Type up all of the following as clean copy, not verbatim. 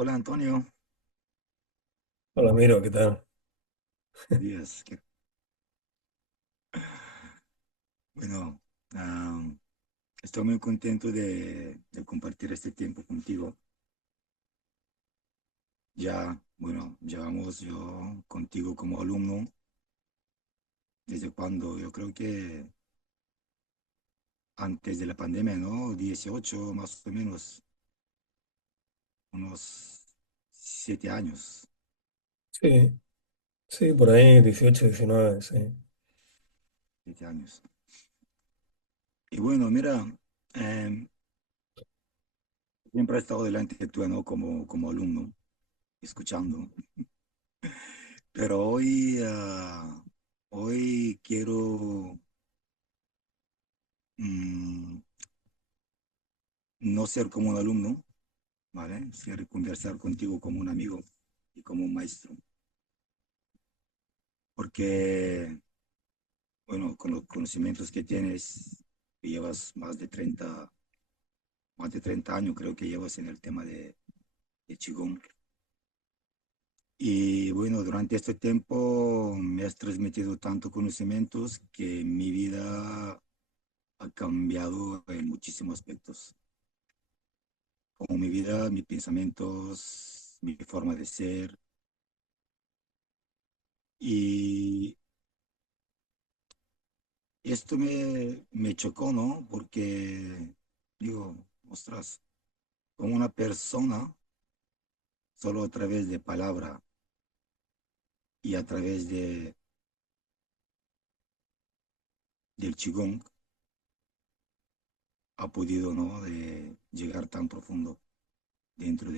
Hola Antonio, Hola, Miro, ¿qué tal? días. Bueno, am, estoy muy contento de compartir este tiempo contigo. Ya, bueno, llevamos yo contigo como alumno desde cuando, yo creo que antes de la pandemia, ¿no? 18 más o menos, unos 7 años, Sí, sí, por ahí 18, 19, sí. 7 años. Y bueno, mira, em, siempre he estado delante de tú, ¿no? Como alumno, escuchando. Pero hoy quiero mm, no ser como un alumno, ¿vale? Ser conversar contigo como un amigo y como un maestro. Porque, bueno, con los conocimientos que tienes, que llevas más de 30 años creo que llevas en el tema de Qigong. Y bueno, durante este tiempo me has transmitido tanto conocimientos que mi vida ha cambiado en muchísimos aspectos. Como mi vida, mis pensamientos, mi forma de ser. Y esto me chocó, ¿no? Porque digo, ostras, como una persona, solo a través de palabra y a través del Qigong, ha podido, ¿no? De llegar tan profundo dentro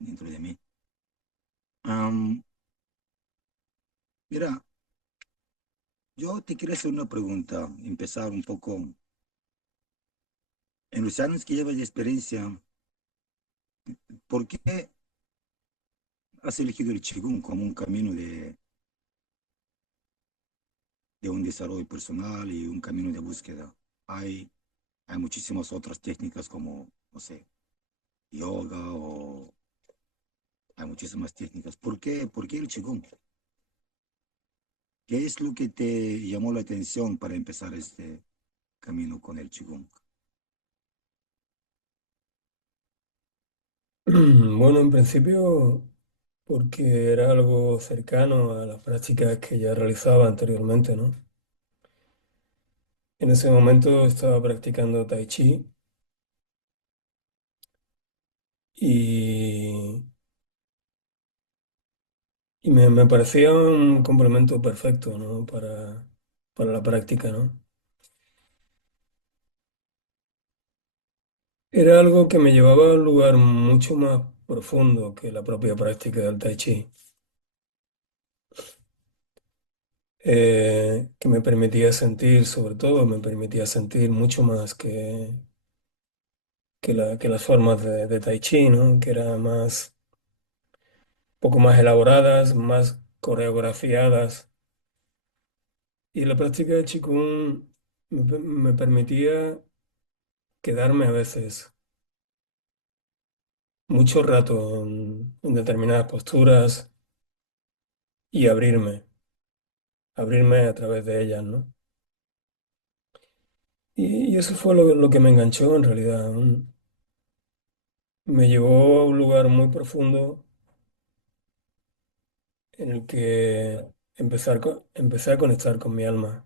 dentro de mí. Am, Mira, yo te quiero hacer una pregunta, empezar un poco. En los años que llevas de experiencia, ¿por qué has elegido el Qigong como un camino de un desarrollo personal y un camino de búsqueda? Hay, hay muchísimas otras técnicas como, no sé, yoga o hay muchísimas técnicas. ¿Por qué el Qigong? ¿Qué es lo que te llamó la atención para empezar este camino con el Qigong? Bueno, en principio, porque era algo cercano a las prácticas que ya realizaba anteriormente, ¿no? En ese momento estaba practicando Tai Chi y, y me parecía un complemento perfecto, ¿no? Para la práctica, ¿no? Era algo que me llevaba a un lugar mucho más profundo que la propia práctica del Tai Chi. Que me permitía sentir, sobre todo, me permitía sentir mucho más que las formas de Tai Chi, ¿no? Que eran más, poco más elaboradas, más coreografiadas. Y la práctica de Qigong me permitía quedarme a veces mucho rato en determinadas posturas y abrirme a través de ellas, ¿no? Y eso fue lo que me enganchó en realidad. Me llevó a un lugar muy profundo en el que empecé a conectar con mi alma.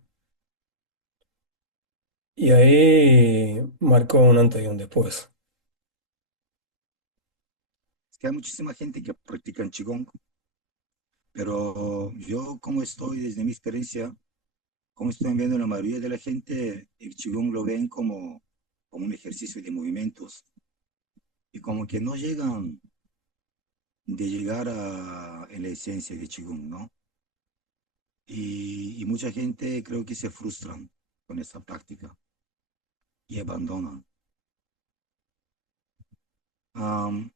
Y ahí marcó un antes y un después. Es que hay muchísima gente que practica el Qigong, pero yo como estoy desde mi experiencia, como estoy viendo la mayoría de la gente, el Qigong lo ven como un ejercicio de movimientos y como que no llegan de llegar en la esencia de Qigong, ¿no? Y mucha gente creo que se frustran con esta práctica y abandonan. Am,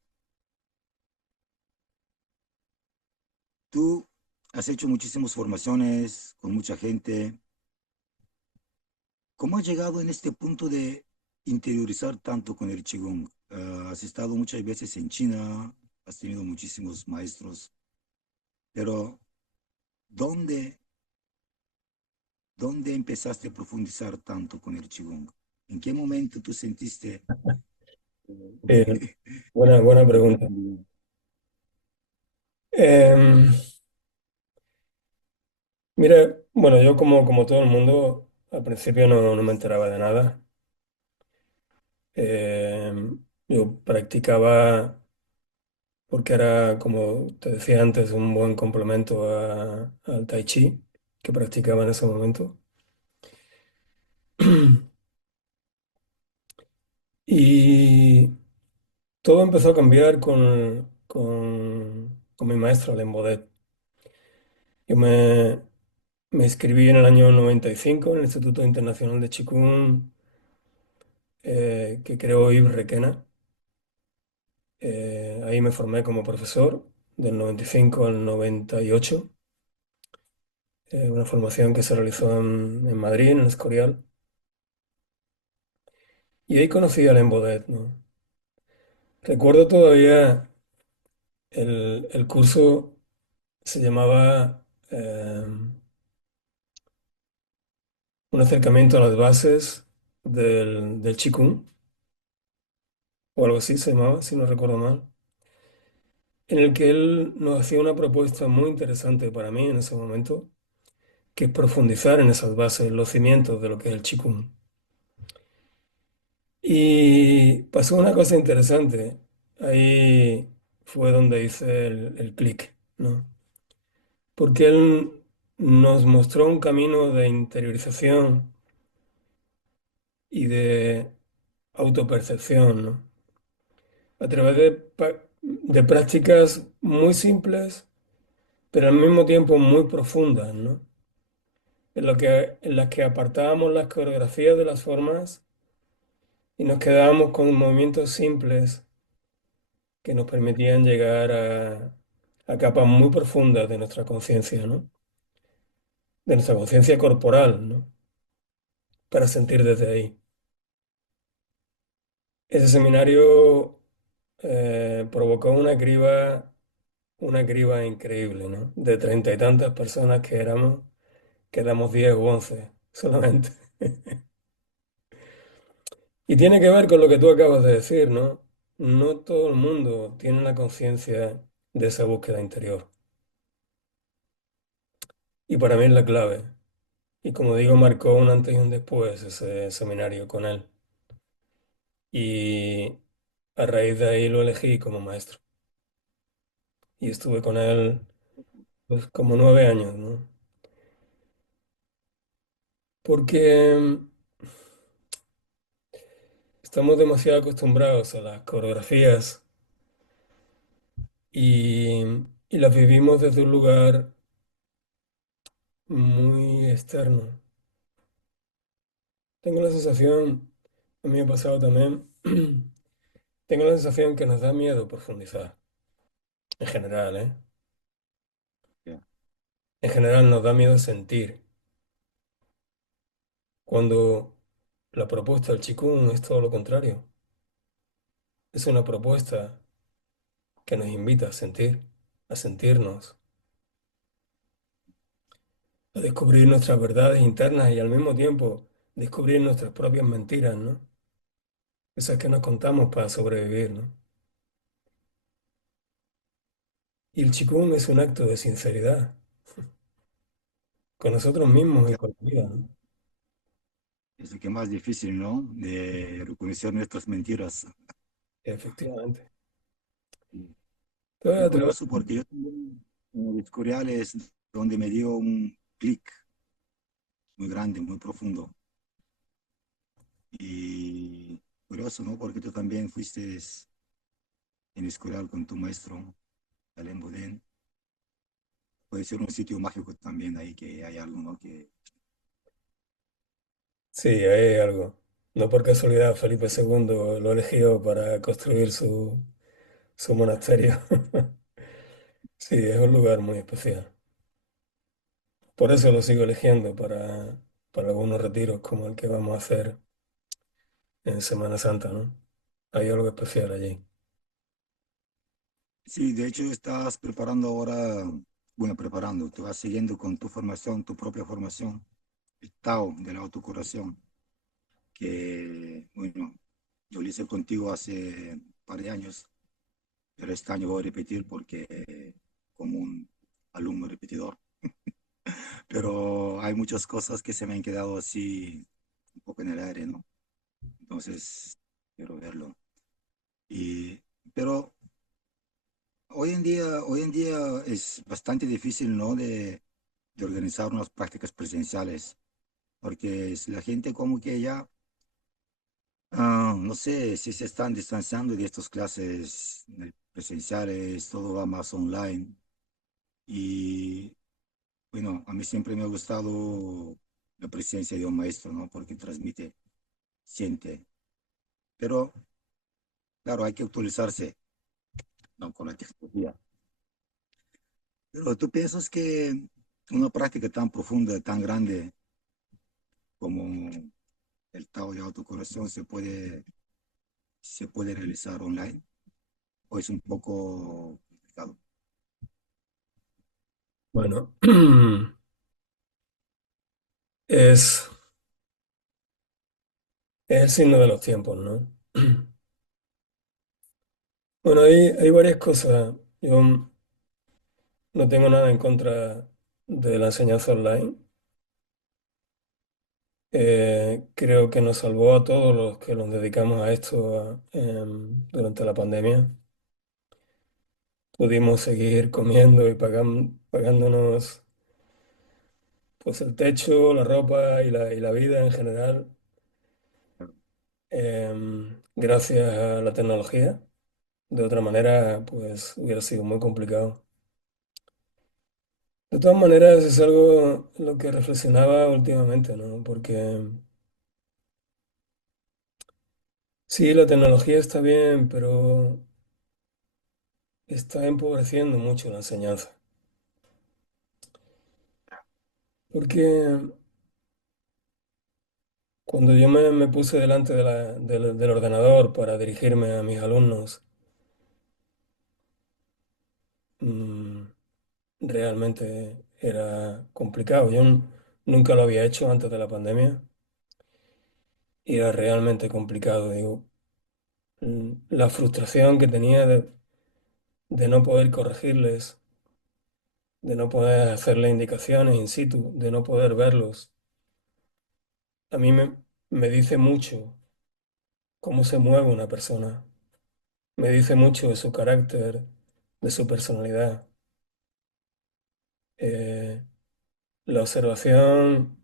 Tú has hecho muchísimas formaciones con mucha gente. ¿Cómo has llegado en este punto interiorizar tanto con el Qigong? Has estado muchas veces en China, has tenido muchísimos maestros, pero ¿dónde, dónde empezaste a profundizar tanto con el Qigong? ¿En qué momento tú sentiste Eh, buena la pregunta. profundidad? Em, Mira, bueno, yo como todo el mundo, al principio no me enteraba de nada. Yo practicaba porque era, como te decía antes, un buen complemento al Tai Chi que practicaba en ese momento. Y todo empezó a cambiar con mi maestro, Alain Baudet. Yo me inscribí en el año 95 en el Instituto Internacional de Qigong que creó Yves Requena. Ahí me formé como profesor del 95 al 98, una formación que se realizó en Madrid, en el Escorial. Y ahí conocí a Alain Baudet, ¿no? Recuerdo todavía el curso, se llamaba Un acercamiento a las bases del Qigong, o algo así se llamaba, si no recuerdo mal, en el que él nos hacía una propuesta muy interesante para mí en ese momento, que es profundizar en esas bases, los cimientos de lo que es el Qigong. Y pasó una cosa interesante. Ahí fue donde hice el clic, ¿no? Porque él nos mostró un camino de interiorización y de autopercepción, ¿no? A través de prácticas muy simples, pero al mismo tiempo muy profundas, ¿no? En las que apartábamos las coreografías de las formas y nos quedábamos con movimientos simples que nos permitían llegar a capas muy profundas de nuestra conciencia, ¿no? De nuestra conciencia corporal, ¿no? Para sentir desde ahí. Ese seminario provocó una criba increíble, ¿no? De treinta y tantas personas que éramos, quedamos 10 u 11 solamente. Y tiene que ver con lo que tú acabas de decir, ¿no? No todo el mundo tiene la conciencia de esa búsqueda interior. Y para mí es la clave. Y como digo, marcó un antes y un después ese seminario con él. Y a raíz de ahí lo elegí como maestro. Y estuve con él pues como 9 años, ¿no? Porque estamos demasiado acostumbrados a las coreografías y, y las vivimos desde un lugar muy externo. Tengo la sensación, a mí me ha pasado también, tengo la sensación que nos da miedo profundizar, en general, ¿eh? Ya. En general nos da miedo sentir. Cuando la propuesta del Qigong es todo lo contrario. Es una propuesta que nos invita a sentir, a sentirnos, a descubrir nuestras verdades internas y al mismo tiempo descubrir nuestras propias mentiras, ¿no? Esas que nos contamos para sobrevivir, ¿no? Y el Qigong es un acto de sinceridad con nosotros Lo mismos y que, con la vida, ¿no? es lo que más difícil, ¿no? De reconocer nuestras mentiras. Efectivamente. Y Entonces, muy a través- curioso porque yo también en el Escorial es donde me dio un clic muy grande, muy profundo. Y curioso, ¿no? Porque tú también fuiste en Escorial con tu maestro, Alain Boudin. Puede ser un sitio mágico también ahí que hay algo, ¿no? Que sí, ahí hay algo. No por casualidad Felipe II lo eligió para construir su monasterio. Sí, es un lugar muy especial. Por eso lo sigo eligiendo para algunos retiros como el que vamos a hacer en Semana Santa, ¿no? Hay algo especial allí. Sí, de hecho estás preparando ahora, bueno, preparando, te vas siguiendo con tu formación, tu propia formación, el Tao de la autocuración, que, bueno, yo lo hice contigo hace un par de años, pero este año voy a repetir porque como un alumno repetidor, pero hay muchas cosas que se me han quedado así un poco en el aire, ¿no? Entonces, quiero verlo. Y, pero hoy en día es bastante difícil, ¿no? De organizar unas prácticas presenciales, porque la gente como que ya, no sé si se están distanciando de estas clases presenciales, todo va más online. Y bueno, a mí siempre me ha gustado la presencia de un maestro, ¿no? Porque transmite, siente. Pero claro, hay que actualizarse, ¿no? Con la tecnología. Pero tú piensas que una práctica tan profunda, tan grande como el Tao de autocorrección se puede realizar online, o es un poco complicado. Bueno, es, es el signo de los tiempos, ¿no? Bueno, hay varias cosas. Yo no tengo nada en contra de la enseñanza online. Creo que nos salvó a todos los que nos dedicamos a esto durante la pandemia. Pudimos seguir comiendo y pagándonos pues el techo, la ropa y la vida en general, gracias a la tecnología. De otra manera, pues hubiera sido muy complicado. De todas maneras, es algo en lo que reflexionaba últimamente, ¿no? Porque sí, la tecnología está bien, pero está empobreciendo mucho la enseñanza. Porque cuando yo me puse delante del ordenador para dirigirme a mis alumnos, mm, realmente era complicado. Nunca lo había hecho antes de la pandemia y era realmente complicado. Digo, la frustración que tenía de no poder corregirles, de no poder hacerle indicaciones in situ, de no poder verlos, a mí me dice mucho cómo se mueve una persona, me dice mucho de su carácter, de su personalidad. Eh, la observación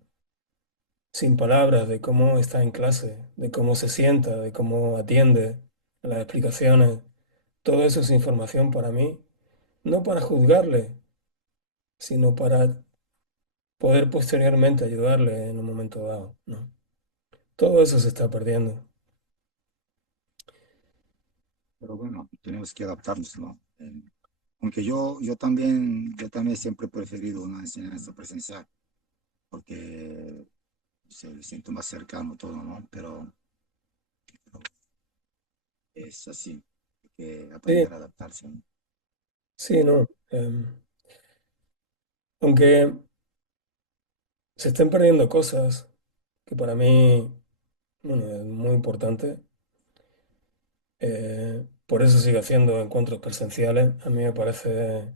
sin palabras de cómo está en clase, de cómo se sienta, de cómo atiende a las explicaciones, todo eso es información para mí, no para juzgarle, sino para poder posteriormente ayudarle en un momento dado, ¿no? Todo eso se está perdiendo. Pero bueno, tenemos que adaptarnos, ¿no? Aunque yo también siempre he preferido una enseñanza presencial, porque se siento más cercano todo, ¿no? Pero es así, hay que Sí, aprender a adaptarse, ¿no? sí, no. Aunque se estén perdiendo cosas que para mí, bueno, es muy importante, por eso sigo haciendo encuentros presenciales, a mí me parece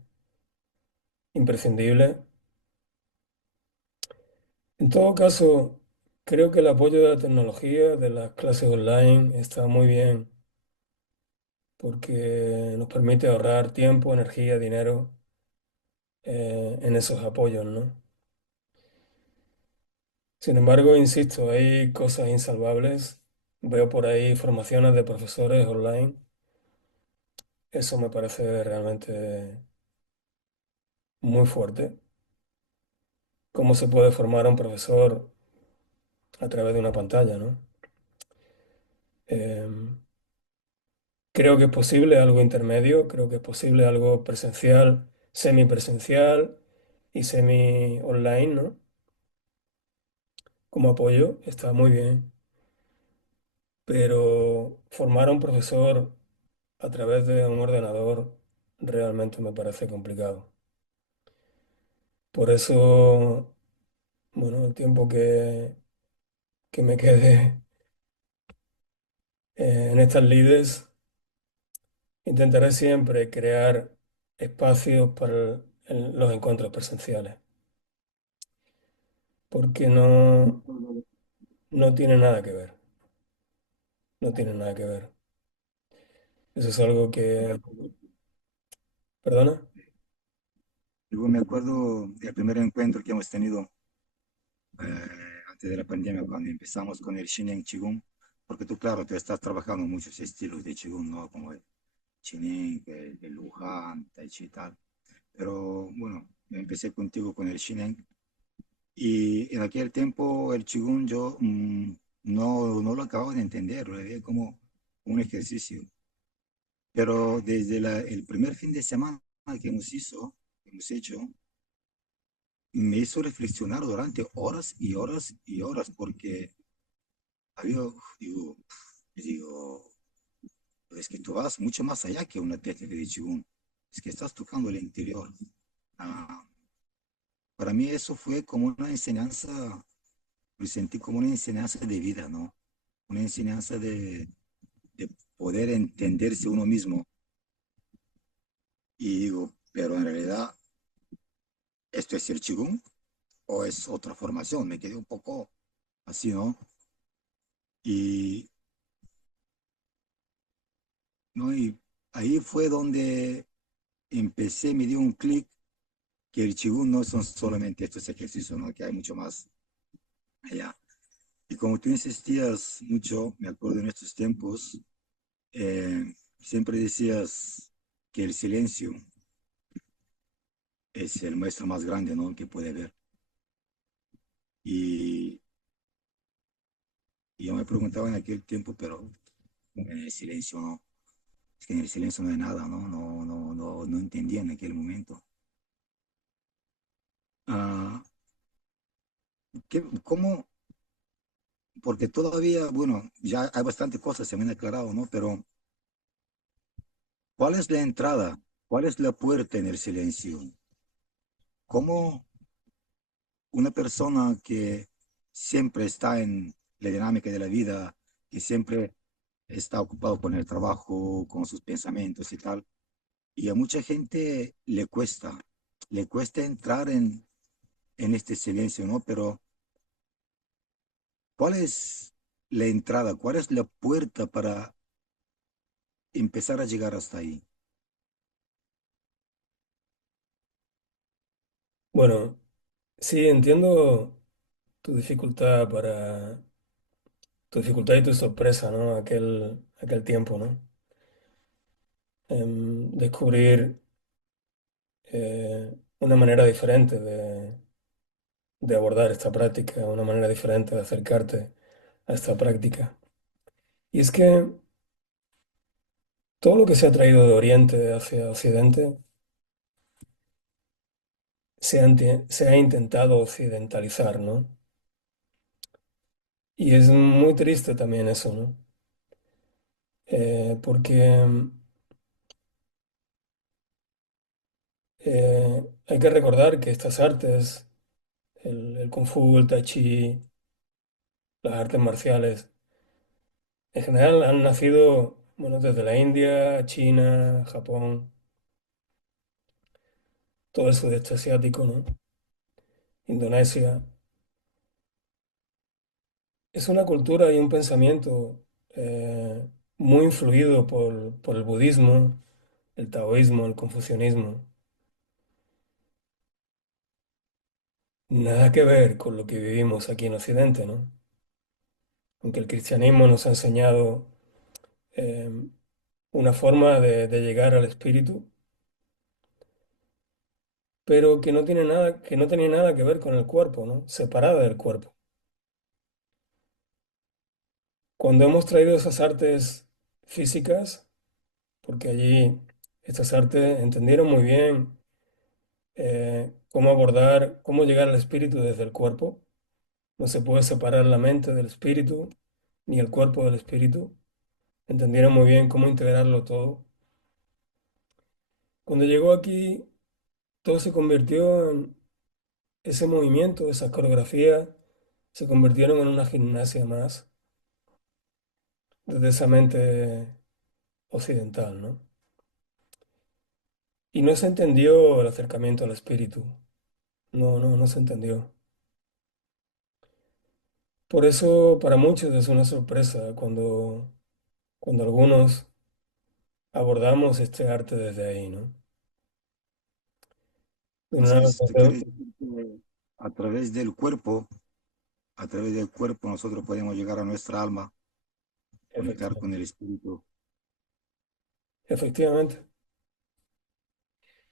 imprescindible. En todo caso, creo que el apoyo de la tecnología, de las clases online, está muy bien porque nos permite ahorrar tiempo, energía, dinero en esos apoyos, ¿no? Sin embargo, insisto, hay cosas insalvables. Veo por ahí formaciones de profesores online. Eso me parece realmente muy fuerte. ¿Cómo se puede formar a un profesor a través de una pantalla, ¿no? Em, Creo que es posible algo intermedio, creo que es posible algo presencial, semipresencial y semi-online, ¿no? Como apoyo, está muy bien. pero formar a un profesor a través de un ordenador realmente me parece complicado. Por eso, bueno, el tiempo que me quede en estas lides, intentaré siempre crear espacios para los encuentros presenciales, porque no tiene nada que ver, no tiene nada que ver. Eso es algo que, perdona, Luego me acuerdo del primer encuentro que hemos tenido antes de la pandemia, cuando empezamos con el Shinen Qigong, porque tú, claro, tú estás trabajando muchos estilos de Qigong, ¿no? Como el Shinen, el Luján, Tai Chi y tal. Pero bueno, yo empecé contigo con el Shinen y en aquel tiempo el Qigong yo no lo acababa de entender, lo veía como un ejercicio. Pero desde el primer fin de semana que hemos hecho, me hizo reflexionar durante horas y horas y horas, porque había, digo, digo, es que tú vas mucho más allá que una técnica de Qigong, es que estás tocando el interior. Ah, para mí eso fue como una enseñanza, lo sentí como una enseñanza de vida, ¿no? Una enseñanza de poder entenderse uno mismo. Y digo, pero en realidad, ¿esto es el Qigong o es otra formación? Me quedé un poco así, ¿no? Y, ¿no? Y ahí fue donde empecé, me dio un clic que el Qigong no son solamente estos ejercicios, ¿no? Que hay mucho más allá. Y como tú insistías mucho, me acuerdo en estos tiempos, siempre decías que el silencio es el maestro más grande, ¿no? Que puede haber. Y, y yo me preguntaba en aquel tiempo, pero en el silencio no, es que en el silencio no hay nada, ¿no? No entendía en aquel momento. Ah, ¿cómo? Porque todavía, bueno, ya hay bastantes cosas, se me han aclarado, ¿no? Pero ¿cuál es la entrada? ¿Cuál es la puerta en el silencio? ¿Cómo una persona que siempre está en la dinámica de la vida, que siempre está ocupado con el trabajo, con sus pensamientos y tal, y a mucha gente le cuesta entrar en este silencio, ¿no? Pero ¿cuál es la entrada? ¿Cuál es la puerta para empezar a llegar hasta ahí? bueno, sí, entiendo tu dificultad para, tu dificultad y tu sorpresa, ¿no? Aquel tiempo, ¿no? Descubrir una manera diferente de abordar esta práctica, una manera diferente de acercarte a esta práctica. Y es que todo lo que se ha traído de Oriente hacia Occidente se ha intentado occidentalizar, ¿no? Y es muy triste también eso, ¿no? Porque hay que recordar que estas artes, el Kung Fu, el Tai Chi, las artes marciales, en general han nacido, bueno, desde la India, China, Japón, todo el sudeste asiático, ¿no? Indonesia. Es una cultura y un pensamiento muy influido por el budismo, el taoísmo, el confucianismo. Nada que ver con lo que vivimos aquí en Occidente, ¿no? Aunque el cristianismo nos ha enseñado eh, una forma de llegar al espíritu, pero que no tenía nada que ver con el cuerpo, ¿no? Separada del cuerpo. Cuando hemos traído esas artes físicas, porque allí estas artes entendieron muy bien cómo abordar, cómo llegar al espíritu desde el cuerpo. No se puede separar la mente del espíritu, ni el cuerpo del espíritu entendieron muy bien cómo integrarlo todo. Cuando llegó aquí, todo se convirtió en ese movimiento, esas coreografías, se convirtieron en una gimnasia más desde esa mente occidental, ¿no? Y no se entendió el acercamiento al espíritu. No se entendió. Por eso para muchos es una sorpresa cuando algunos abordamos este arte desde ahí, ¿no? De una- Entonces, tú quieres decir que a través del cuerpo, a través del cuerpo nosotros podemos llegar a nuestra alma, conectar con Efectivamente. el espíritu. Efectivamente.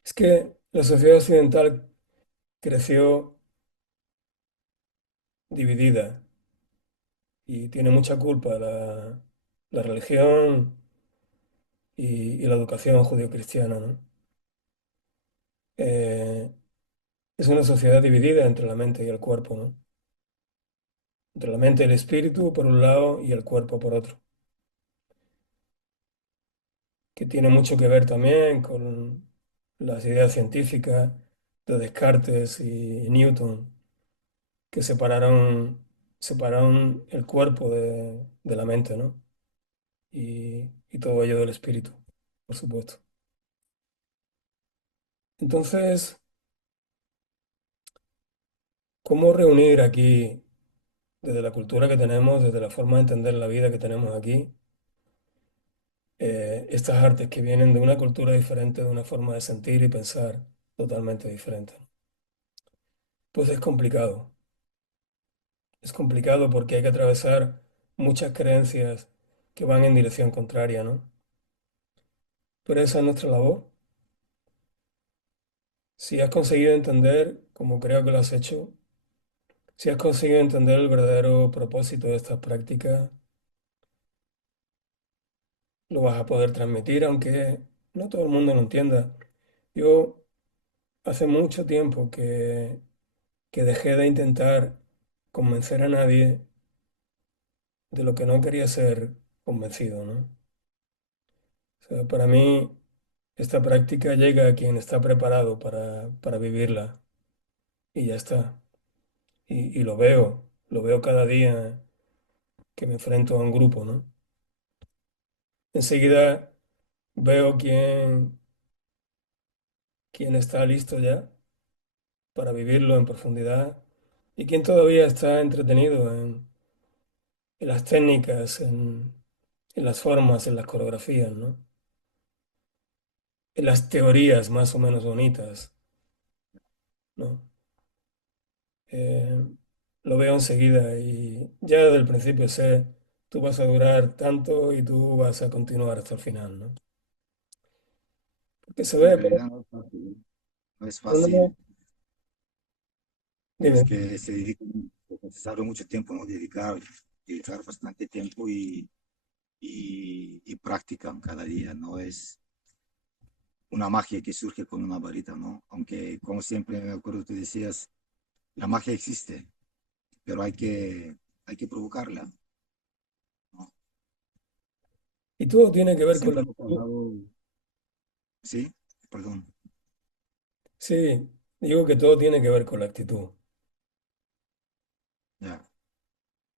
Es que la sociedad occidental creció dividida y tiene mucha culpa la religión y la educación judio-cristiana, ¿no? Eh, es una sociedad dividida entre la mente y el cuerpo, ¿no? Entre la mente y el espíritu por un lado y el cuerpo por otro, que tiene mucho que ver también con las ideas científicas de Descartes y Newton, que separaron el cuerpo de la mente, ¿no? Y todo ello del espíritu, por supuesto. Entonces, ¿cómo reunir aquí, desde la cultura que tenemos, desde la forma de entender la vida que tenemos aquí, estas artes que vienen de una cultura diferente, de una forma de sentir y pensar totalmente diferente? Pues es complicado. Es complicado porque hay que atravesar muchas creencias que van en dirección contraria, ¿no? Pero esa es nuestra labor. Si has conseguido entender, como creo que lo has hecho, si has conseguido entender el verdadero propósito de estas prácticas, lo vas a poder transmitir, aunque no todo el mundo lo entienda. Yo hace mucho tiempo que dejé de intentar convencer a nadie de lo que no quería ser convencido, ¿no? O sea, para mí, esta práctica llega a quien está preparado para vivirla y ya está. Y lo veo cada día que me enfrento a un grupo, ¿no? Enseguida veo quién está listo ya para vivirlo en profundidad y quién todavía está entretenido en las técnicas, en las formas, en las coreografías, ¿no? En las teorías más o menos bonitas, ¿no? Eh, lo veo enseguida y ya desde el principio sé, tú vas a durar tanto y tú vas a continuar hasta el final, ¿no? Porque se En ve, realidad no es fácil. No es pero no, fácil. dime. Es que se dedica, se sabe mucho tiempo, ¿no? Dedicar bastante tiempo y practican cada día. No es una magia que surge con una varita, ¿no? Aunque, como siempre me acuerdo, tú decías, la magia existe, pero hay que provocarla, ¿no? Y todo tiene que ver con la Siempre hemos actitud. hablado, sí, perdón, Sí, digo que todo tiene que ver con la actitud. ya.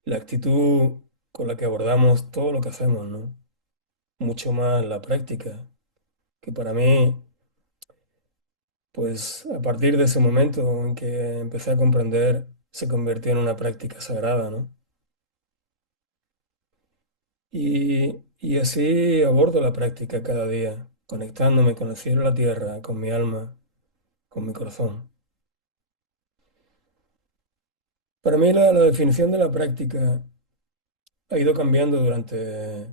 La actitud con la que abordamos todo lo que hacemos, ¿no? Mucho más la práctica, que para mí, pues a partir de ese momento en que empecé a comprender, se convirtió en una práctica sagrada, ¿no? Y así abordo la práctica cada día, conectándome con el cielo y la tierra, con mi alma, con mi corazón. Para mí la definición de la práctica ha ido cambiando durante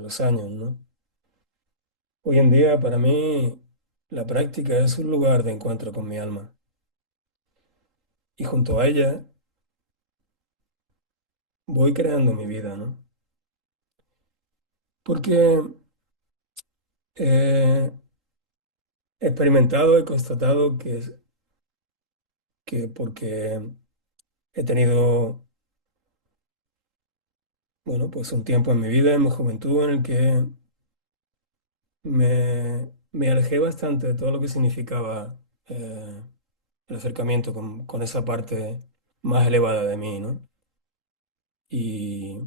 los años, ¿no? Hoy en día, para mí, la práctica es un lugar de encuentro con mi alma. Y junto a ella voy creando mi vida, ¿no? Porque he experimentado, he constatado que porque he tenido bueno, pues un tiempo en mi vida, en mi juventud, en el que me alejé bastante de todo lo que significaba el acercamiento con esa parte más elevada de mí, ¿no? Y,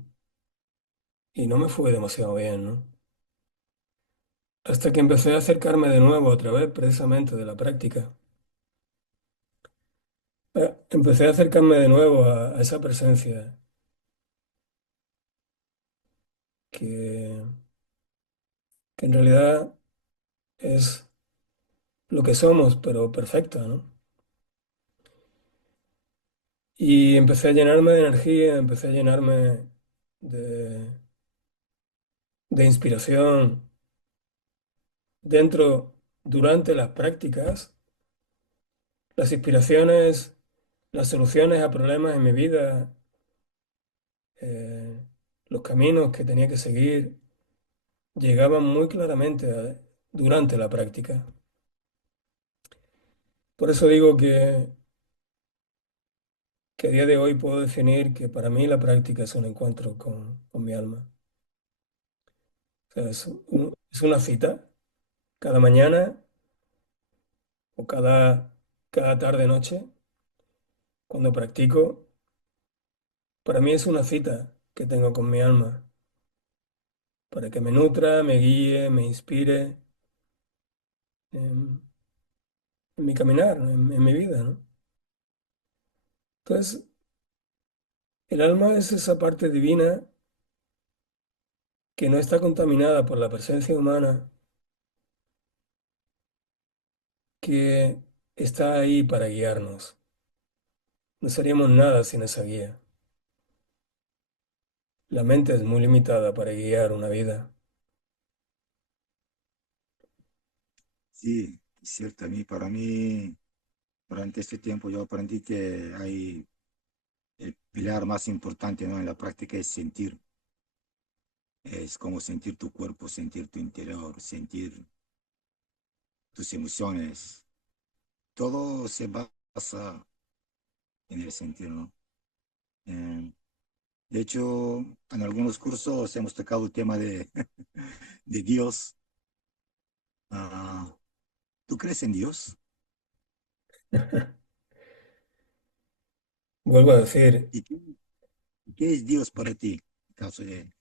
y no me fue demasiado bien, ¿no? Hasta que empecé a acercarme de nuevo otra vez, precisamente de la práctica. Empecé a acercarme de nuevo a esa presencia que, que en realidad es lo que somos, pero perfecta, ¿no? Y empecé a llenarme de energía, empecé a llenarme de, de inspiración dentro, durante las prácticas, las inspiraciones, las soluciones a problemas en mi vida, eh, los caminos que tenía que seguir, llegaban muy claramente durante la práctica. Por eso digo que a día de hoy puedo definir que para mí la práctica es un encuentro con mi alma. O sea, es una cita cada mañana o cada tarde-noche cuando practico. Para mí es una cita que tengo con mi alma para que me nutra, me guíe, me inspire en, en mi caminar, ¿no? En mi vida, ¿no? Entonces, el alma es esa parte divina que no está contaminada por la presencia humana, que está ahí para guiarnos. No seríamos nada sin esa guía. La mente es muy limitada para guiar una vida. Sí, es cierto, para mí, durante este tiempo yo aprendí que hay el pilar más importante, ¿no? En la práctica es sentir, es como sentir tu cuerpo, sentir tu interior, sentir tus emociones. Todo se basa en el sentir, ¿no? Eh, de hecho, en algunos cursos hemos tocado el tema de, de Dios. Ah, ¿tú crees en Dios? Vuelvo a decir, ¿Y qué es Dios para ti? En caso de,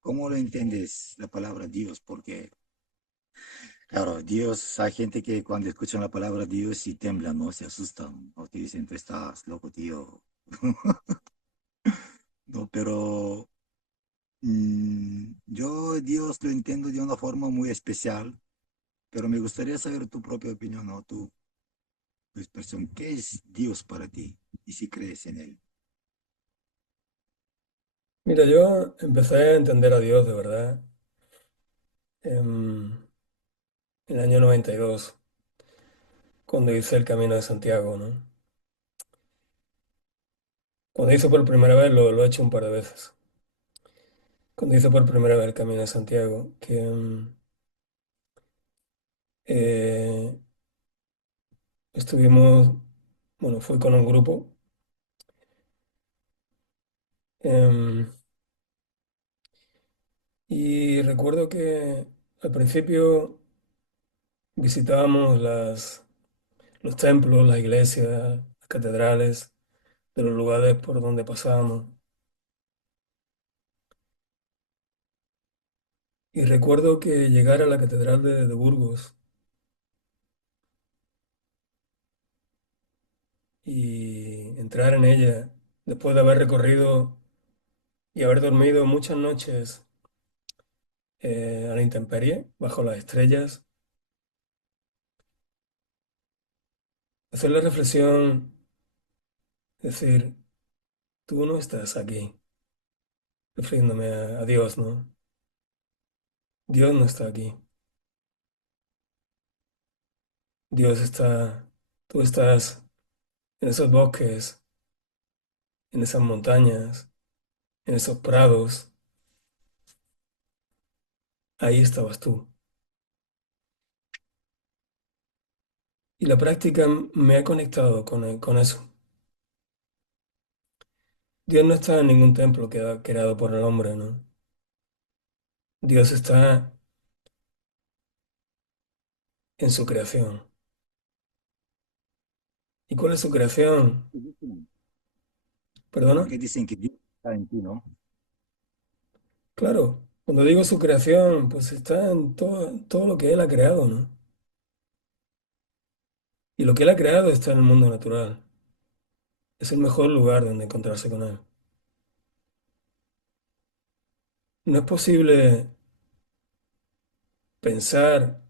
¿cómo lo entiendes la palabra Dios? Porque, claro, Dios, hay gente que cuando escuchan la palabra Dios sí temblan, ¿no? Se asustan, o te dicen, tú estás loco, tío. No, pero yo Dios lo entiendo de una forma muy especial, pero me gustaría saber tu propia opinión, ¿no? Tu expresión. ¿Qué es Dios para ti? Y si crees en él. mira, yo empecé a entender a Dios de verdad en el año 92, cuando hice el Camino de Santiago, ¿no? Cuando hice por primera vez, lo he hecho un par de veces. Cuando hice por primera vez el Camino de Santiago, que eh, estuvimos, bueno, fui con un grupo em, y recuerdo que al principio visitábamos los templos, las iglesias, las catedrales de los lugares por donde pasábamos. Y recuerdo que llegar a la catedral de Burgos y entrar en ella, después de haber recorrido y haber dormido muchas noches a la intemperie, bajo las estrellas, hacer la reflexión, decir, tú no estás aquí, refiriéndome a Dios, ¿no? Dios no está aquí. Dios está, tú estás en esos bosques, en esas montañas, en esos prados, ahí estabas tú. Y la práctica me ha conectado con eso. Dios no está en ningún templo creado por el hombre, ¿no? Dios está en su creación. ¿Y cuál es su creación? ¿Perdona? Porque dicen que Dios está en ti, ¿no? Claro, cuando digo su creación, pues está en todo lo que Él ha creado, ¿no? Y lo que Él ha creado está en el mundo natural. Es el mejor lugar donde encontrarse con Él. No es posible pensar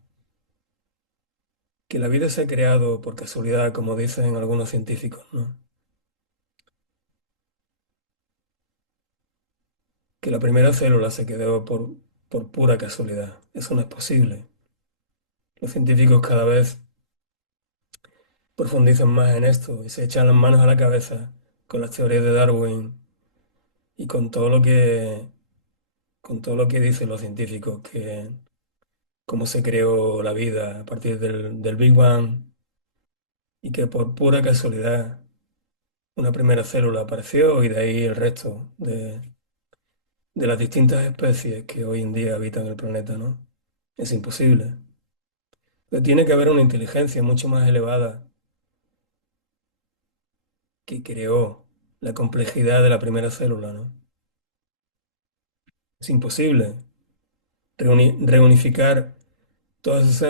que la vida se ha creado por casualidad, como dicen algunos científicos, ¿no? Que la primera célula se quedó por pura casualidad. Eso no es posible. Los científicos cada vez profundizan más en esto y se echan las manos a la cabeza con las teorías de Darwin y con todo lo que dicen los científicos, que cómo se creó la vida a partir del Big Bang y que por pura casualidad una primera célula apareció y de ahí el resto de las distintas especies que hoy en día habitan el planeta, ¿no? Es imposible. Pero tiene que haber una inteligencia mucho más elevada que creó la complejidad de la primera célula, ¿no? Es imposible reunificar todos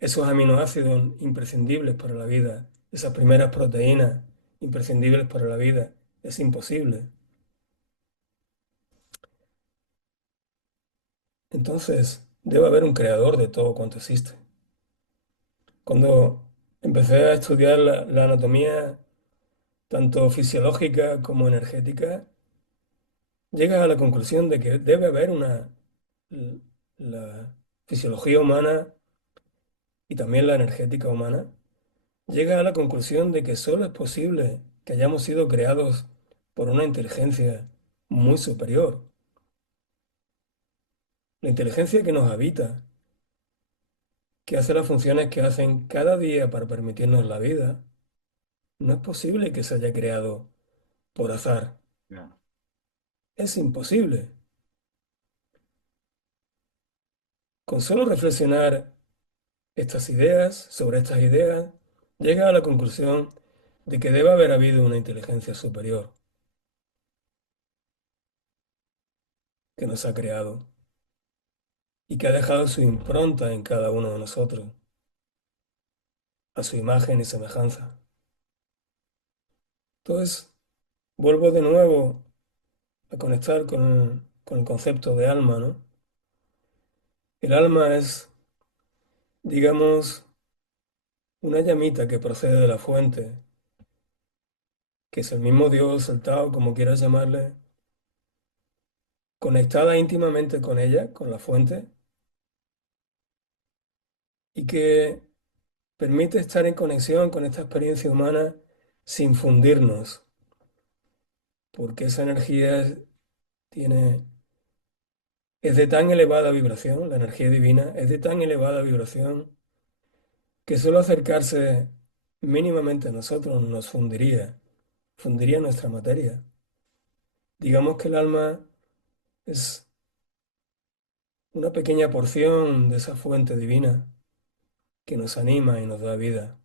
esos aminoácidos imprescindibles para la vida, esas primeras proteínas imprescindibles para la vida. Es imposible. Entonces, debe haber un creador de todo cuanto existe. Cuando empecé a estudiar la anatomía, tanto fisiológica como energética, llegas a la conclusión de que debe haber la fisiología humana y también la energética humana, llega a la conclusión de que solo es posible que hayamos sido creados por una inteligencia muy superior. La inteligencia que nos habita, que hace las funciones que hacen cada día para permitirnos la vida, no es posible que se haya creado por azar. Ya. Es imposible. Con solo reflexionar sobre estas ideas, llega a la conclusión de que debe haber habido una inteligencia superior que nos ha creado y que ha dejado su impronta en cada uno de nosotros, a su imagen y semejanza. Entonces, vuelvo de nuevo a conectar con el concepto de alma, ¿no? El alma es, digamos, una llamita que procede de la fuente, que es el mismo Dios, el Tao, como quieras llamarle, conectada íntimamente con ella, con la fuente, y que permite estar en conexión con esta experiencia humana sin fundirnos, porque esa energía tiene, es de tan elevada vibración, la energía divina es de tan elevada vibración que solo acercarse mínimamente a nosotros nos fundiría nuestra materia. Digamos que el alma es una pequeña porción de esa fuente divina que nos anima y nos da vida,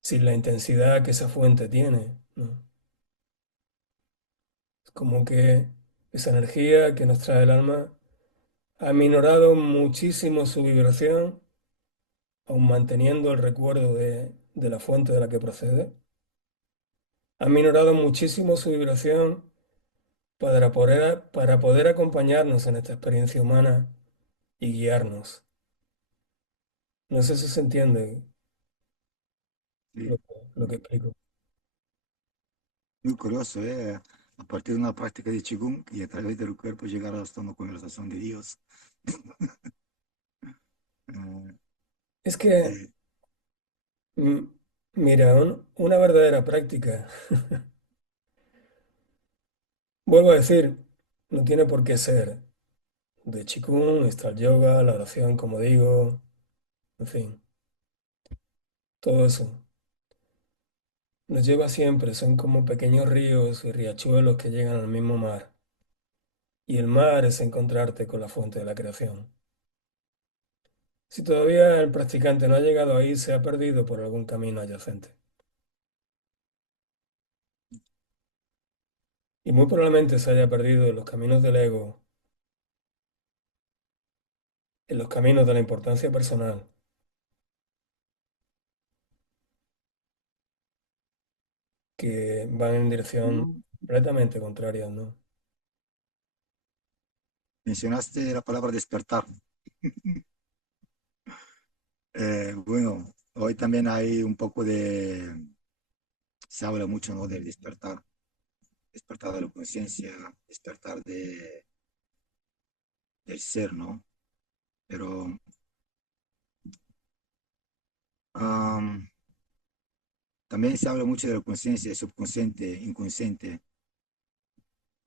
sin la intensidad que esa fuente tiene, ¿no? Es como que esa energía que nos trae el alma ha minorado muchísimo su vibración, aun manteniendo el recuerdo de la fuente de la que procede. Ha minorado muchísimo su vibración para poder acompañarnos en esta experiencia humana y guiarnos. No sé si se entiende Sí. lo que explico. Muy curioso, ¿eh? A partir de una práctica de Qigong y a través del cuerpo llegar hasta una conversación de Dios. Eh, Es que, eh, mm, mira, una verdadera práctica, vuelvo a decir, no tiene por qué ser de Qigong, está el yoga, la oración, como digo, en fin, todo eso. nos lleva siempre, son como pequeños ríos y riachuelos que llegan al mismo mar. Y el mar es encontrarte con la fuente de la creación. Si todavía el practicante no ha llegado ahí, se ha perdido por algún camino adyacente. Y muy probablemente se haya perdido en los caminos del ego, en los caminos de la importancia personal, que van en dirección Mm. completamente contraria, ¿no? Mencionaste la palabra despertar. Bueno, hoy también hay un poco se habla mucho, ¿no? Del despertar, despertar de la conciencia, despertar del ser, ¿no? Pero am, también se habla mucho de la conciencia subconsciente, inconsciente.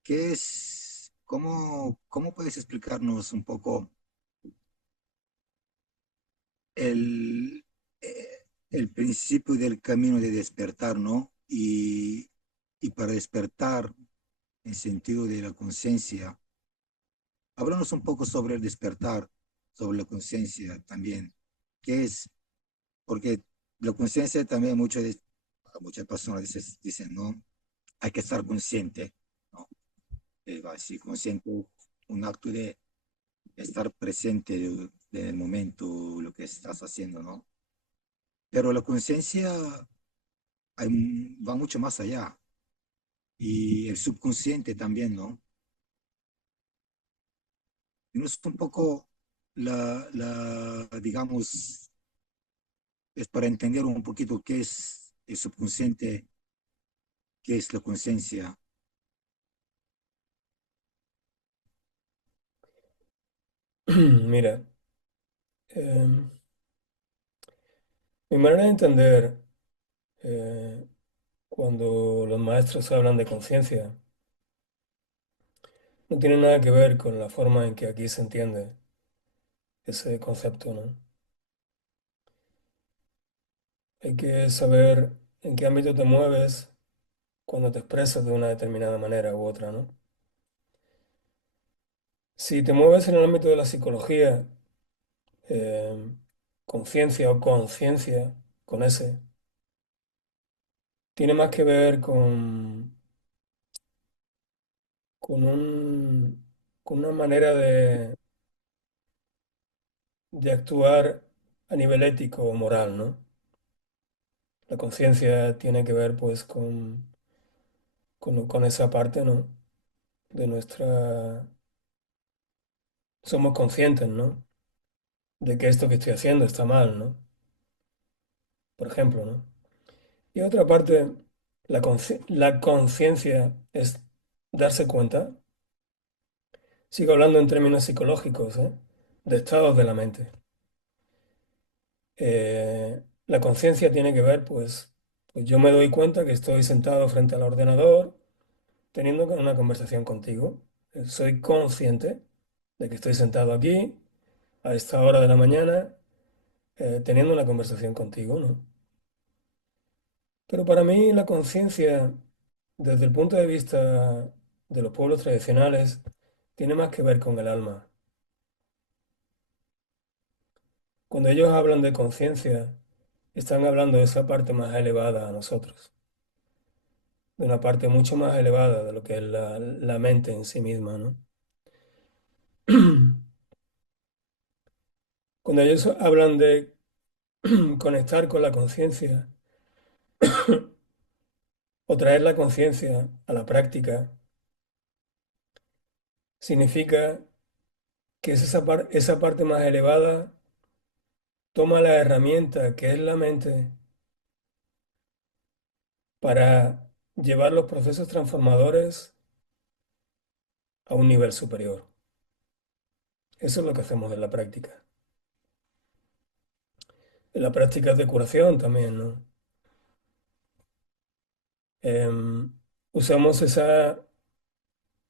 ¿Qué es, cómo puedes explicarnos un poco el, eh, el principio del camino de despertar, ¿no? Y para despertar en sentido de la conciencia, háblanos un poco sobre el despertar, sobre la conciencia también. ¿Qué es? Porque la conciencia también muchas personas dicen, ¿no? Hay que estar consciente, ¿no? Así, consciente, un acto de estar presente en el momento, lo que estás haciendo, ¿no? Pero la conciencia va mucho más allá. Y el subconsciente también, ¿no? Y no es un poco digamos, es para entender un poquito qué es el subconsciente, qué es la conciencia. Mira, em, mi manera de entender cuando los maestros hablan de conciencia no tiene nada que ver con la forma en que aquí se entiende ese concepto, ¿no? Hay que saber en qué ámbito te mueves cuando te expresas de una determinada manera u otra, ¿no? Si te mueves en el ámbito de la psicología, eh, conciencia o conciencia, con ese, tiene más que ver con con una manera de actuar a nivel ético o moral, ¿no? La conciencia tiene que ver pues con esa parte, ¿no? De nuestra... Somos conscientes, ¿no? De que esto que estoy haciendo está mal, ¿no? Por ejemplo, ¿no? Y otra parte, la conciencia es darse cuenta, sigo hablando en términos psicológicos, ¿eh? De estados de la mente. La conciencia tiene que ver, pues yo me doy cuenta que estoy sentado frente al ordenador teniendo una conversación contigo. Soy consciente de que estoy sentado aquí a esta hora de la mañana teniendo una conversación contigo, ¿no? Pero para mí la conciencia, desde el punto de vista de los pueblos tradicionales, tiene más que ver con el alma. Cuando ellos hablan de conciencia, están hablando de esa parte más elevada a nosotros, de una parte mucho más elevada de lo que es la mente en sí misma, ¿no? Cuando ellos hablan de conectar con la conciencia o traer la conciencia a la práctica, significa que es esa parte más elevada toma la herramienta que es la mente para llevar los procesos transformadores a un nivel superior. Eso es lo que hacemos en la práctica. En la práctica de curación también, ¿no? Em, Usamos esa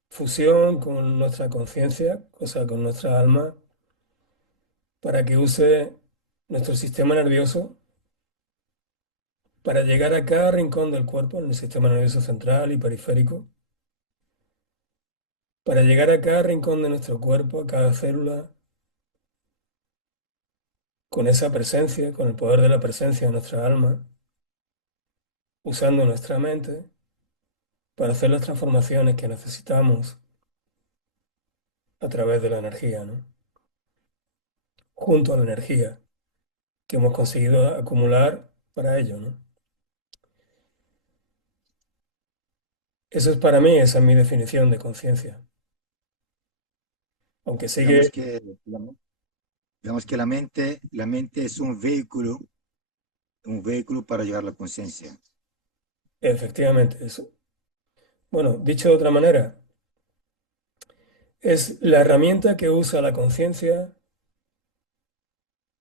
fusión con nuestra conciencia, o sea, con nuestra alma, para que use nuestro sistema nervioso para llegar a cada rincón del cuerpo, en el sistema nervioso central y periférico, para llegar a cada rincón de nuestro cuerpo, a cada célula, con esa presencia, con el poder de la presencia de nuestra alma, usando nuestra mente para hacer las transformaciones que necesitamos a través de la energía, ¿no? Junto a la energía que hemos conseguido acumular para ello, ¿no? Eso es para mí, esa es mi definición de conciencia. Aunque Digamos sigue, que, digamos que la mente es un vehículo para llegar a la conciencia. efectivamente, eso. Bueno, dicho de otra manera, es la herramienta que usa la conciencia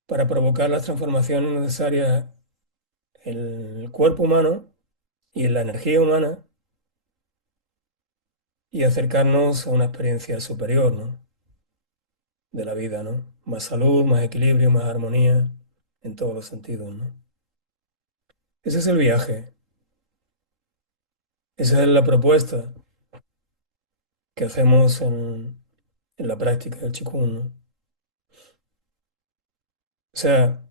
para provocar las transformaciones necesarias en el cuerpo humano y en la energía humana y acercarnos a una experiencia superior, ¿no? De la vida, ¿no? Más salud, más equilibrio, más armonía, en todos los sentidos, ¿no? Ese es el viaje, esa es la propuesta que hacemos en la práctica del Qigong, ¿no? O sea,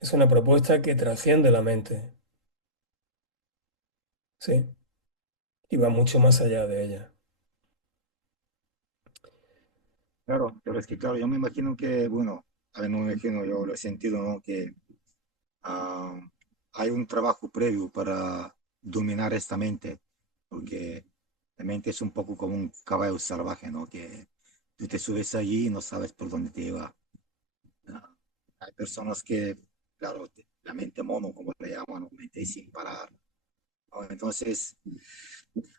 es una propuesta que trasciende la mente, ¿sí? Y va mucho más allá de ella. Claro, pero es que, claro, yo me imagino que, bueno, a ver, no me imagino, yo lo he sentido, ¿no? Que ah, hay un trabajo previo para dominar esta mente, porque la mente es un poco como un caballo salvaje, ¿no? Que tú te subes allí y no sabes por dónde te lleva. Ah, hay personas que, claro, la mente mono, como le llaman, ¿no? Mente sin parar, ¿no? Entonces,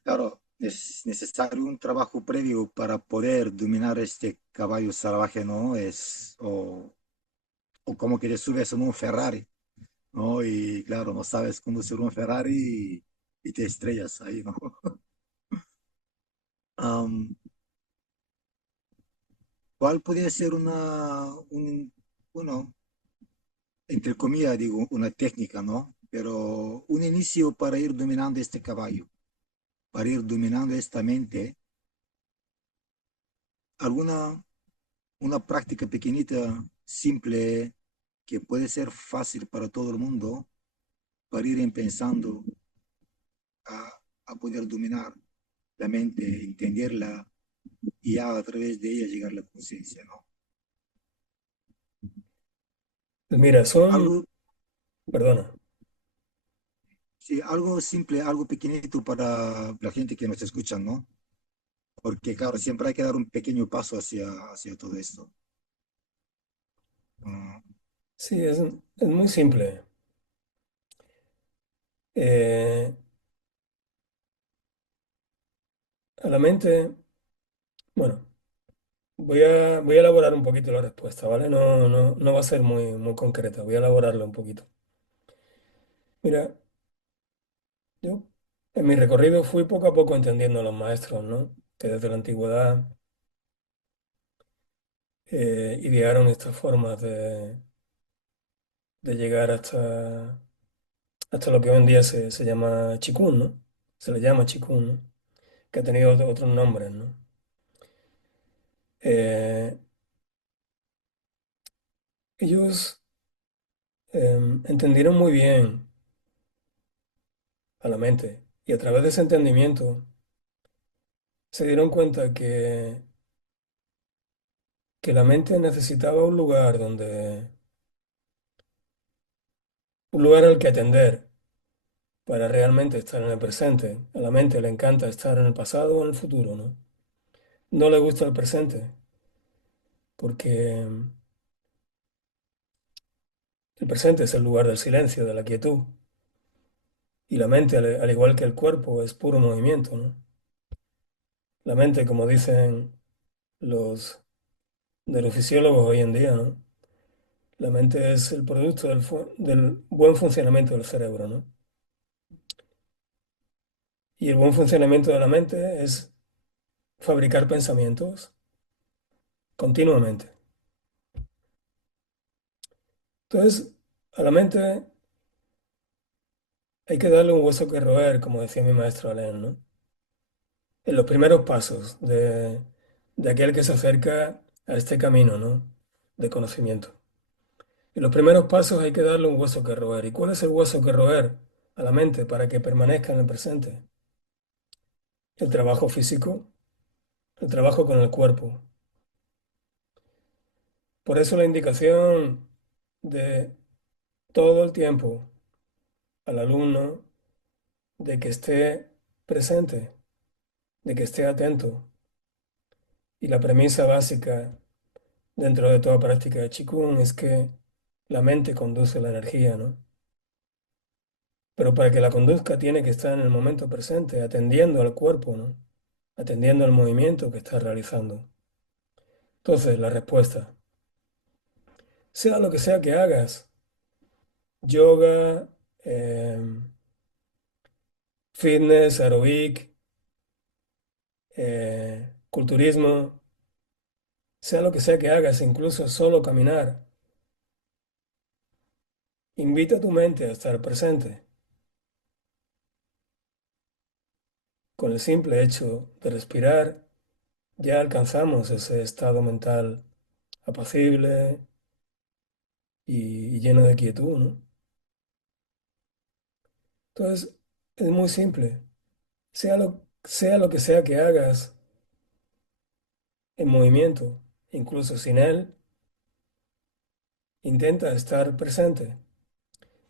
claro, es necesario un trabajo previo para poder dominar este caballo salvaje, ¿no? O como que te subes en un Ferrari, ¿no? Y claro, no sabes conducir un Ferrari y te estrellas ahí, ¿no? Am, ¿Cuál podría ser bueno, entre comillas, digo, una técnica, ¿no? Pero un inicio para ir dominando este caballo, para ir dominando esta mente, alguna una práctica pequeñita, simple, que puede ser fácil para todo el mundo, para ir empezando a, a poder dominar la mente, entenderla y ya a través de ella llegar a la conciencia, ¿no? Pues mira, Algo, perdona, sí, algo simple, algo pequeñito para la gente que nos escucha, ¿no? Porque, claro, siempre hay que dar un pequeño paso hacia todo esto. Ah, sí, es muy simple. Eh, a la mente, bueno, voy a elaborar un poquito la respuesta, ¿vale? No va a ser muy concreta, voy a elaborarla un poquito. Mira, yo en mi recorrido fui poco a poco entendiendo a los maestros, ¿no? Que desde la antigüedad idearon estas formas de llegar hasta lo que hoy en día se llama Qigong, ¿no? Se le llama Qigong, ¿no? Que ha tenido otros nombres, ¿no? Eh, ellos entendieron muy bien a la mente y a través de ese entendimiento se dieron cuenta que la mente necesitaba un lugar un lugar al que atender para realmente estar en el presente. A la mente le encanta estar en el pasado o en el futuro, ¿no? No le gusta el presente porque el presente es el lugar del silencio, de la quietud. Y la mente, al igual que el cuerpo, es puro movimiento, ¿no? La mente, como dicen los neurofisiólogos hoy en día, ¿no? La mente es el producto del buen funcionamiento del cerebro, ¿no? Y el buen funcionamiento de la mente es fabricar pensamientos continuamente. Entonces, a la mente hay que darle un hueso que roer, como decía mi maestro Alain, ¿no? En los primeros pasos de aquel que se acerca a este camino, ¿no? De conocimiento. En los primeros pasos hay que darle un hueso que roer. ¿Y cuál es el hueso que roer a la mente para que permanezca en el presente? El trabajo físico, el trabajo con el cuerpo. Por eso la indicación de todo el tiempo al alumno de que esté presente, de que esté atento. Y la premisa básica dentro de toda práctica de Qigong es que la mente conduce la energía, ¿no? Pero para que la conduzca tiene que estar en el momento presente, atendiendo al cuerpo, ¿no? Atendiendo al movimiento que está realizando. Entonces, la respuesta, sea lo que sea que hagas, yoga, fitness, aeróbic, culturismo, sea lo que sea que hagas, incluso solo caminar, invita a tu mente a estar presente. Con el simple hecho de respirar, ya alcanzamos ese estado mental apacible y lleno de quietud, ¿no? Entonces, es muy simple. Sea lo que sea que hagas en movimiento, incluso sin él, intenta estar presente.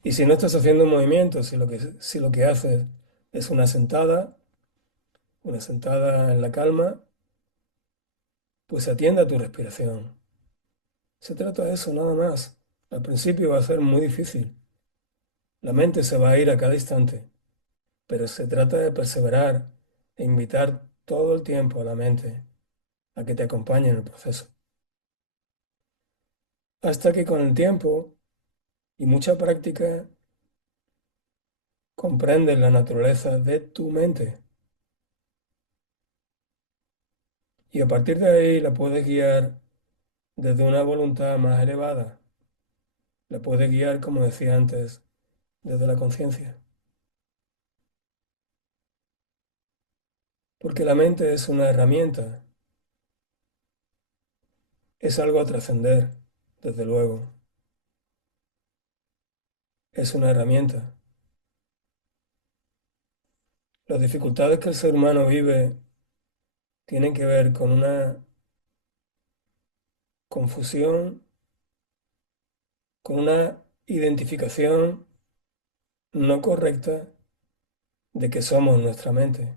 Y si no estás haciendo un movimiento, si lo que haces es una sentada en la calma, pues atienda a tu respiración. Se trata de eso, nada más. Al principio va a ser muy difícil. La mente se va a ir a cada instante, pero se trata de perseverar e invitar todo el tiempo a la mente a que te acompañe en el proceso. Hasta que con el tiempo y mucha práctica comprendes la naturaleza de tu mente y a partir de ahí la puedes guiar desde una voluntad más elevada. La puedes guiar, como decía antes, desde la conciencia. Porque la mente es una herramienta, es algo a trascender, desde luego. Es una herramienta. Las dificultades que el ser humano vive tienen que ver con una confusión, con una identificación no correcta de que somos nuestra mente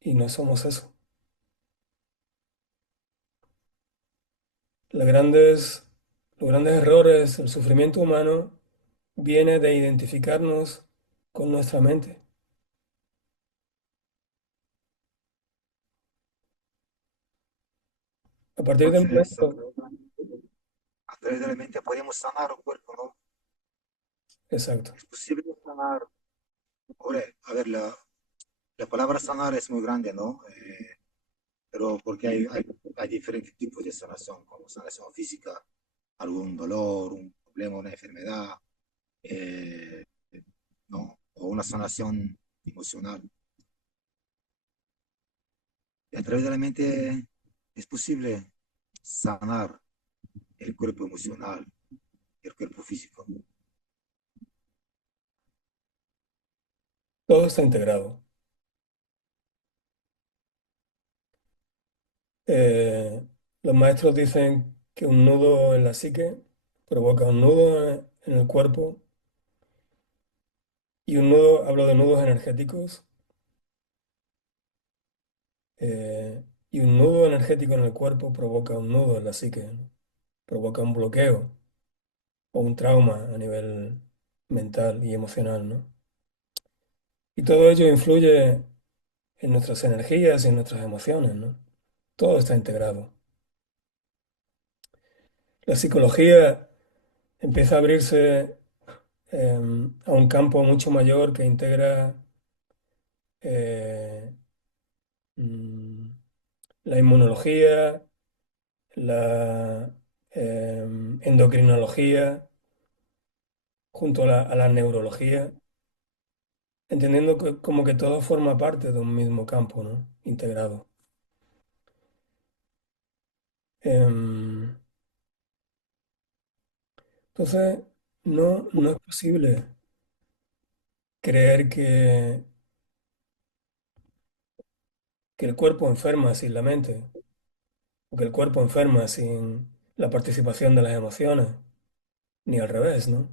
y no somos eso. Las grandes, los grandes errores, el sufrimiento humano viene de identificarnos con nuestra mente. A partir del Entonces, momento, a través de la mente podemos sanar el cuerpo, ¿no? exacto, Es posible sanar. Ahora, a ver, la palabra sanar es muy grande, ¿no? Pero porque hay diferentes tipos de sanación, como sanación física, algún dolor, un problema, una enfermedad, eh, ¿no? O una sanación emocional. Y a través de la mente es posible sanar el cuerpo emocional y el cuerpo físico. todo está integrado. Eh, los maestros dicen que un nudo en la psique provoca un nudo en el cuerpo y un nudo, hablo de nudos energéticos, y un nudo energético en el cuerpo provoca un nudo en la psique, ¿no? Provoca un bloqueo o un trauma a nivel mental y emocional, ¿no? Y todo ello influye en nuestras energías y en nuestras emociones, ¿no? Todo está integrado. La psicología empieza a abrirse a un campo mucho mayor que integra eh, mm, la inmunología, la endocrinología, junto a la neurología, entendiendo que como que todo forma parte de un mismo campo, ¿no? Integrado. Em, entonces, no es posible creer que el cuerpo enferma sin la mente, o que el cuerpo enferma sin la participación de las emociones, ni al revés, ¿no?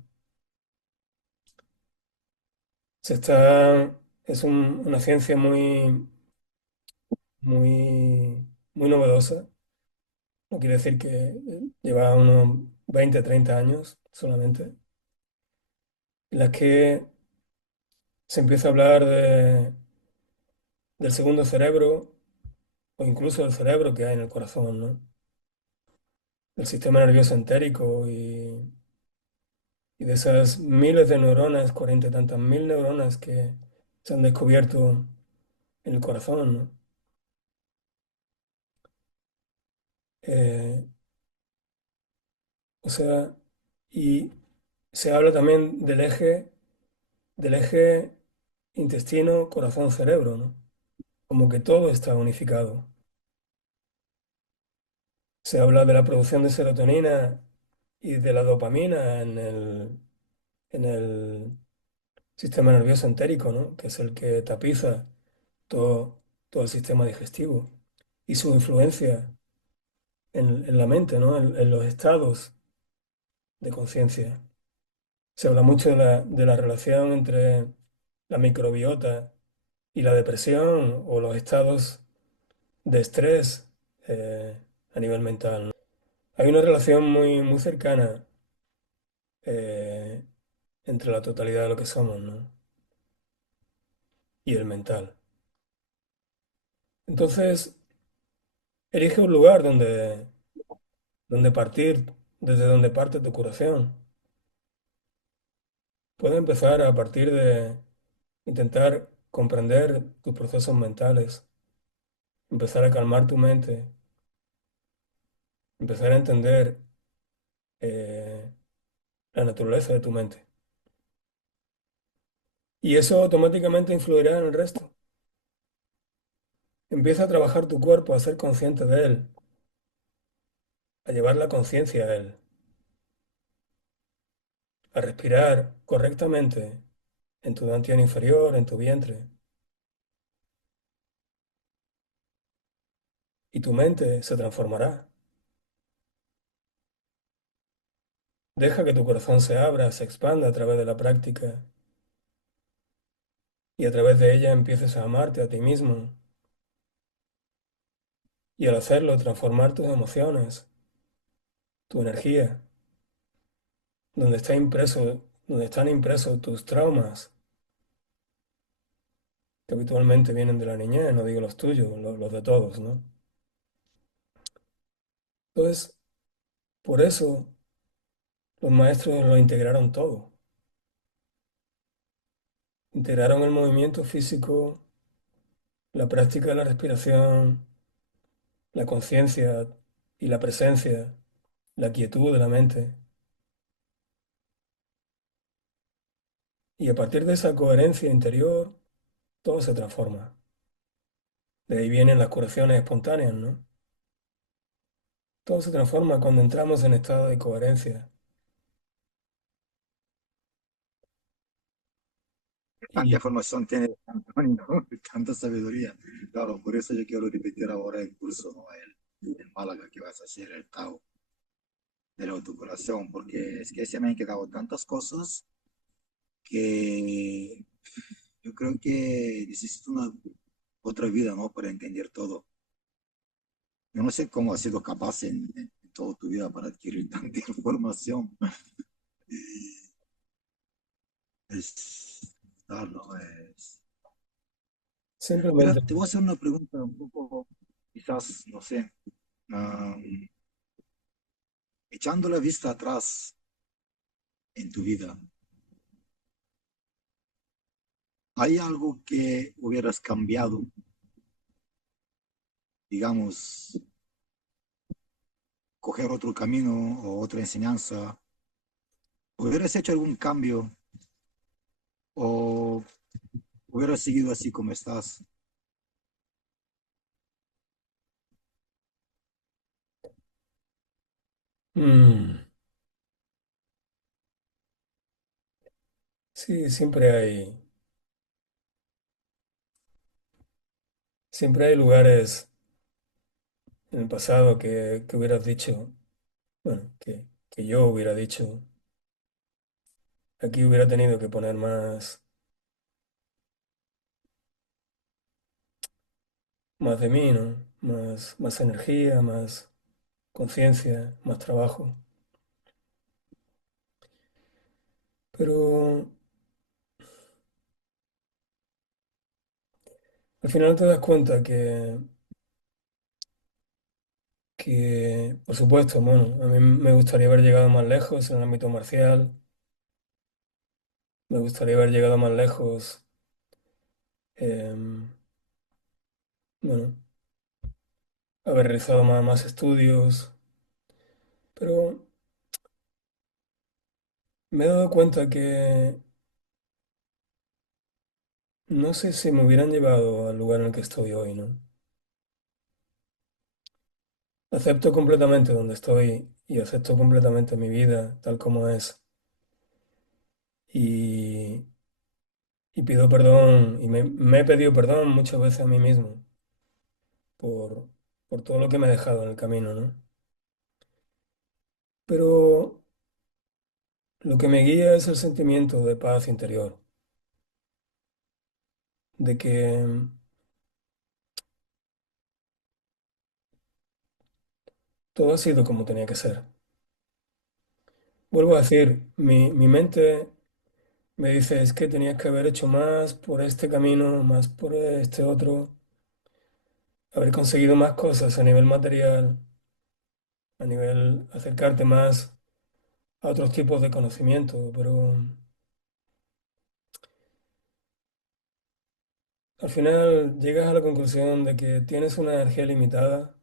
Se está, es una ciencia muy, muy novedosa. No quiere decir que lleva unos 20 30 años solamente, en las que se empieza a hablar del segundo cerebro o incluso del cerebro que hay en el corazón, ¿no? Del sistema nervioso entérico y de esas miles de neuronas, 40 y tantas mil neuronas que se han descubierto en el corazón, ¿no? Eh, o sea, y se habla también del eje intestino, corazón, cerebro, ¿no? Como que todo está unificado. Se habla de la producción de serotonina y de la dopamina en el sistema nervioso entérico, ¿no? Que es el que tapiza todo, todo el sistema digestivo y su influencia en la mente, ¿no? En los estados de conciencia. Se habla mucho de la relación entre la microbiota y la depresión o los estados de estrés a nivel mental, ¿no? Hay una relación muy cercana eh, entre la totalidad de lo que somos, ¿no? Y el mental. Entonces, elige un lugar donde partir, desde donde parte tu curación. Puedes empezar a partir de intentar comprender tus procesos mentales, empezar a calmar tu mente, empezar a entender eh, la naturaleza de tu mente. Y eso automáticamente influirá en el resto. Empieza a trabajar tu cuerpo, a ser consciente de él, a llevar la conciencia a él, a respirar correctamente en tu dantian inferior, en tu vientre, y tu mente se transformará. Deja que tu corazón se abra, se expanda a través de la práctica y a través de ella empieces a amarte a ti mismo y al hacerlo transformar tus emociones, tu energía, donde están impresos tus traumas que habitualmente vienen de la niñez, no digo los tuyos, los de todos, ¿no? Entonces, por eso los maestros lo integraron todo. Integraron el movimiento físico, la práctica de la respiración, la conciencia y la presencia, la quietud de la mente. Y a partir de esa coherencia interior, todo se transforma. De ahí vienen las curaciones espontáneas, ¿no? Todo se transforma cuando entramos en estado de coherencia. Tanta Y información tiene Antonio, tanta sabiduría. Claro, por eso yo quiero repetir ahora el curso, ¿no? El Málaga que vas a hacer, el Tao de la autocuración, porque es que se me han quedado tantas cosas que yo creo que necesito una otra vida, ¿no? Para entender todo. Yo no sé cómo has sido capaz en toda tu vida para adquirir tanta información. Es, claro, es. Mira, simplemente, te voy a hacer una pregunta un poco, quizás, no sé, ah, echando la vista atrás en tu vida, ¿hay algo que hubieras cambiado, digamos, coger otro camino o otra enseñanza, ¿hubieras hecho algún cambio o hubieras seguido así como estás? Mm, sí, siempre hay lugares en el pasado que hubieras dicho, bueno, que yo hubiera dicho, aquí hubiera tenido que poner más de mí, ¿no? Más energía, más conciencia, más trabajo. Pero al final te das cuenta que, por supuesto, bueno, a mí me gustaría haber llegado más lejos en el ámbito marcial, me gustaría haber llegado más lejos, em, bueno, haber realizado más estudios, pero me he dado cuenta que no sé si me hubieran llevado al lugar en el que estoy hoy, ¿no? Acepto completamente donde estoy y acepto completamente mi vida tal como es y, y pido perdón y me he pedido perdón muchas veces a mí mismo por, por todo lo que me he dejado en el camino, ¿no? Pero lo que me guía es el sentimiento de paz interior, de que todo ha sido como tenía que ser. Vuelvo a decir, mi mente me dice, es que tenías que haber hecho más por este camino, más por este otro, haber conseguido más cosas a nivel material, a nivel acercarte más a otros tipos de conocimiento, pero al final llegas a la conclusión de que tienes una energía limitada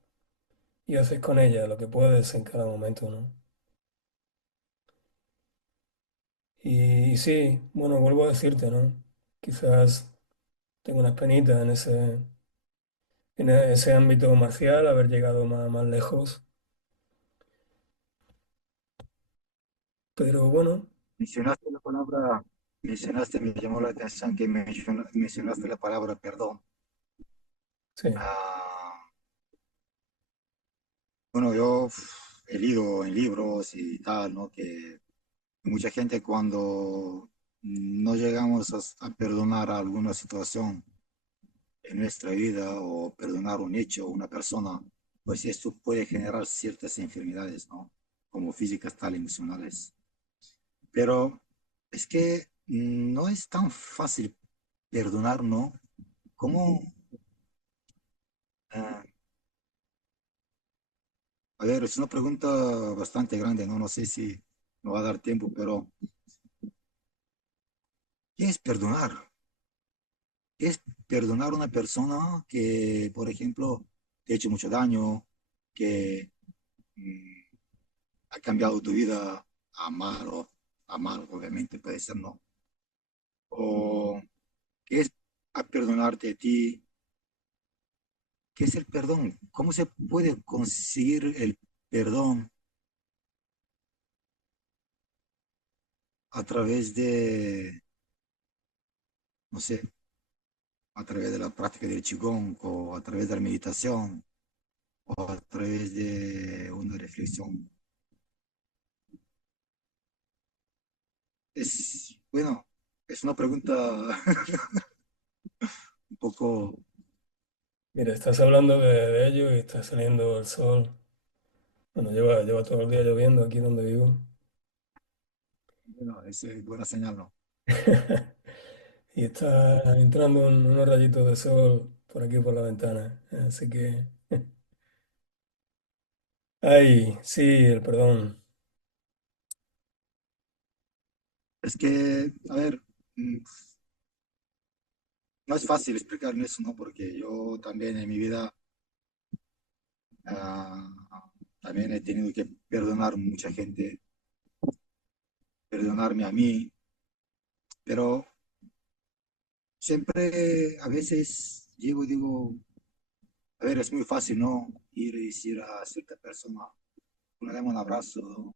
y haces con ella lo que puedes en cada momento, ¿no? Y sí, bueno, vuelvo a decirte, ¿no? Quizás tengo unas penitas en ese ámbito marcial, haber llegado más lejos, pero bueno, Mencionaste la palabra, mencionaste, me llamó la atención que mencionaste la palabra perdón. sí, Ah, bueno, yo he leído en libros y tal, ¿no? Que mucha gente cuando no llegamos a perdonar alguna situación en nuestra vida o perdonar un hecho o una persona, pues esto puede generar ciertas enfermedades, ¿no? Como físicas, tal, emocionales. Pero es que no es tan fácil perdonar, ¿no? ¿Cómo? Ah, a ver, es una pregunta bastante grande, ¿no? No sé si me va a dar tiempo, pero ¿qué es perdonar? ¿Qué es perdonar a una persona que, por ejemplo, te ha hecho mucho daño, que mm, ha cambiado tu vida a mal, obviamente puede ser, ¿no? O qué es a perdonarte a ti. ¿Qué es el perdón? ¿Cómo se puede conseguir el perdón a través no sé, a través de la práctica del Qigong o a través de la meditación o a través de una reflexión? Es, bueno, es una pregunta un poco, mira, estás hablando de ello y está saliendo el sol. Bueno, lleva todo el día lloviendo aquí donde vivo. bueno, es buena señal, ¿no? Y está entrando unos rayitos de sol por aquí por la ventana. Así que, ay, sí, el perdón. Es que, a ver, no es fácil explicar eso, ¿no? Porque yo también en mi vida ah, también he tenido que perdonar mucha gente perdonarme a mí, pero siempre a veces llego y digo, a ver, es muy fácil, ¿no? Ir y decir a cierta persona, una dame un abrazo,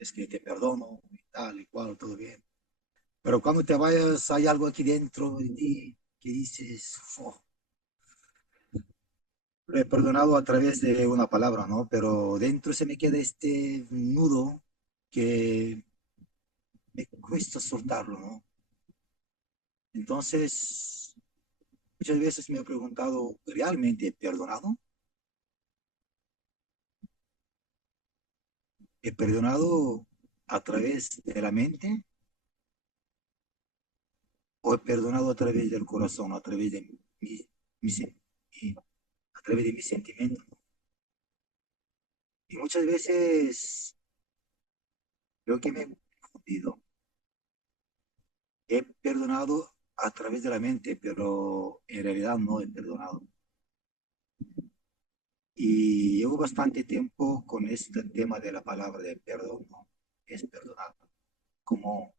es que te perdono y tal y cual, todo bien. Pero cuando te vayas, hay algo aquí dentro de ti que dices, "Fo, lo he perdonado a través de una palabra, ¿no? Pero dentro se me queda este nudo que me cuesta soltarlo, ¿no? Entonces, muchas veces me he preguntado, ¿realmente he perdonado? ¿He perdonado a través de la mente o he perdonado a través del corazón, a través de mi a través de mis sentimientos? Y muchas veces creo que me he confundido. He perdonado a través de la mente, pero en realidad no he perdonado. Y llevo bastante tiempo con este tema de la palabra de perdón, ¿no? Es perdonar. ¿Cómo,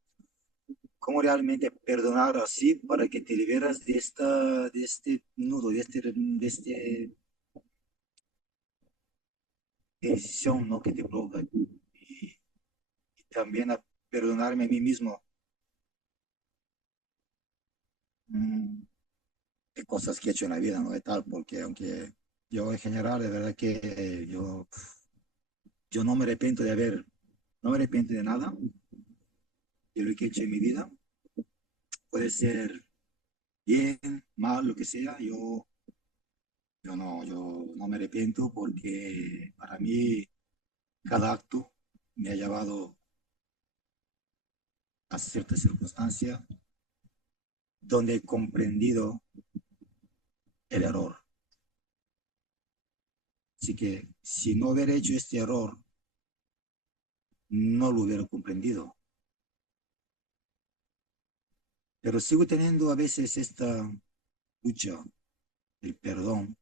cómo realmente perdonar así para que te liberas de este nudo, de este decisión, ¿no? Que te provoca? Y también a perdonarme a mí mismo mm, de cosas que he hecho en la vida, ¿no? De tal, porque aunque yo en general, de verdad que yo no me arrepiento no me arrepiento de nada de lo que he hecho en mi vida. Puede ser bien, mal, lo que sea, yo no me arrepiento porque para mí cada acto me ha llevado a cierta circunstancia donde he comprendido el error. Así que si no hubiera hecho este error, no lo hubiera comprendido. Pero sigo teniendo a veces esta lucha, el perdón,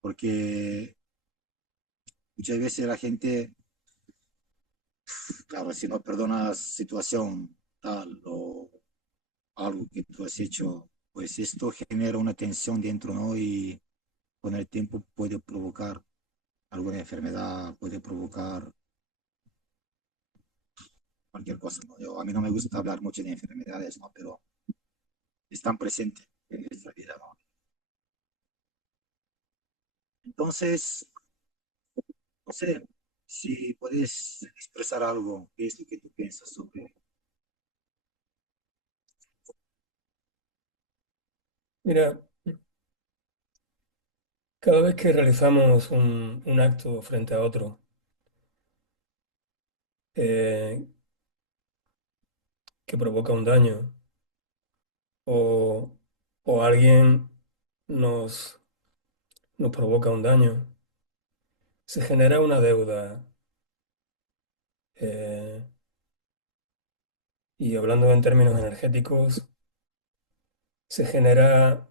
porque muchas veces la gente, claro, si no perdonas situación tal o algo que tú has hecho, pues esto genera una tensión dentro, ¿no? Y con el tiempo puede provocar alguna enfermedad, puede provocar cualquier cosa, ¿no? A mí no me gusta hablar mucho de enfermedades, ¿no? Pero están presentes en nuestra vida, ¿no? Entonces, no sé si puedes expresar algo, qué es lo que tú piensas sobre. Mira, cada vez que realizamos un acto frente a otro eh, que provoca un daño o, o alguien nos, nos provoca un daño, se genera una deuda. eh, y hablando en términos energéticos, se genera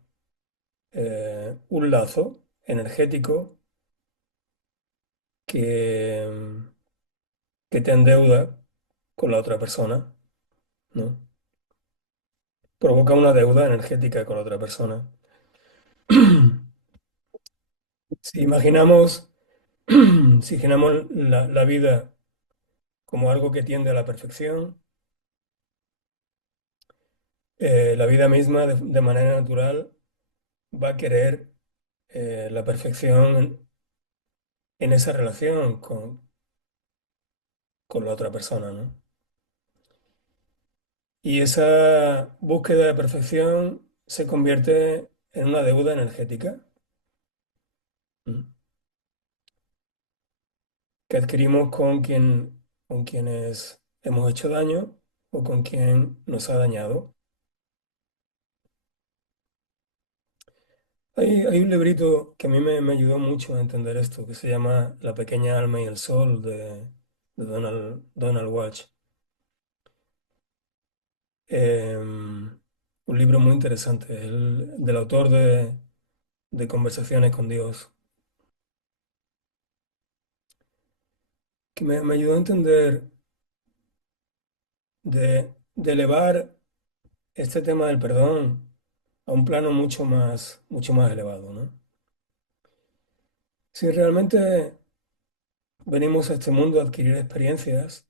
un lazo energético que, que te endeuda con la otra persona, ¿no? Provoca una deuda energética con la otra persona. Si imaginamos, si imaginamos la vida como algo que tiende a la perfección, la vida misma de manera natural va a querer la perfección en esa relación con la otra persona, ¿no? Y esa búsqueda de perfección se convierte en una deuda energética, ¿m? Que adquirimos con quienes hemos hecho daño o con quien nos ha dañado. Hay un librito que a mí me ayudó mucho a entender esto, que se llama La pequeña alma y el sol de Donald Watch. Un libro muy interesante, del autor de Conversaciones con Dios, que me ayudó a entender de elevar este tema del perdón a un plano mucho más elevado, ¿no? Si realmente venimos a este mundo a adquirir experiencias,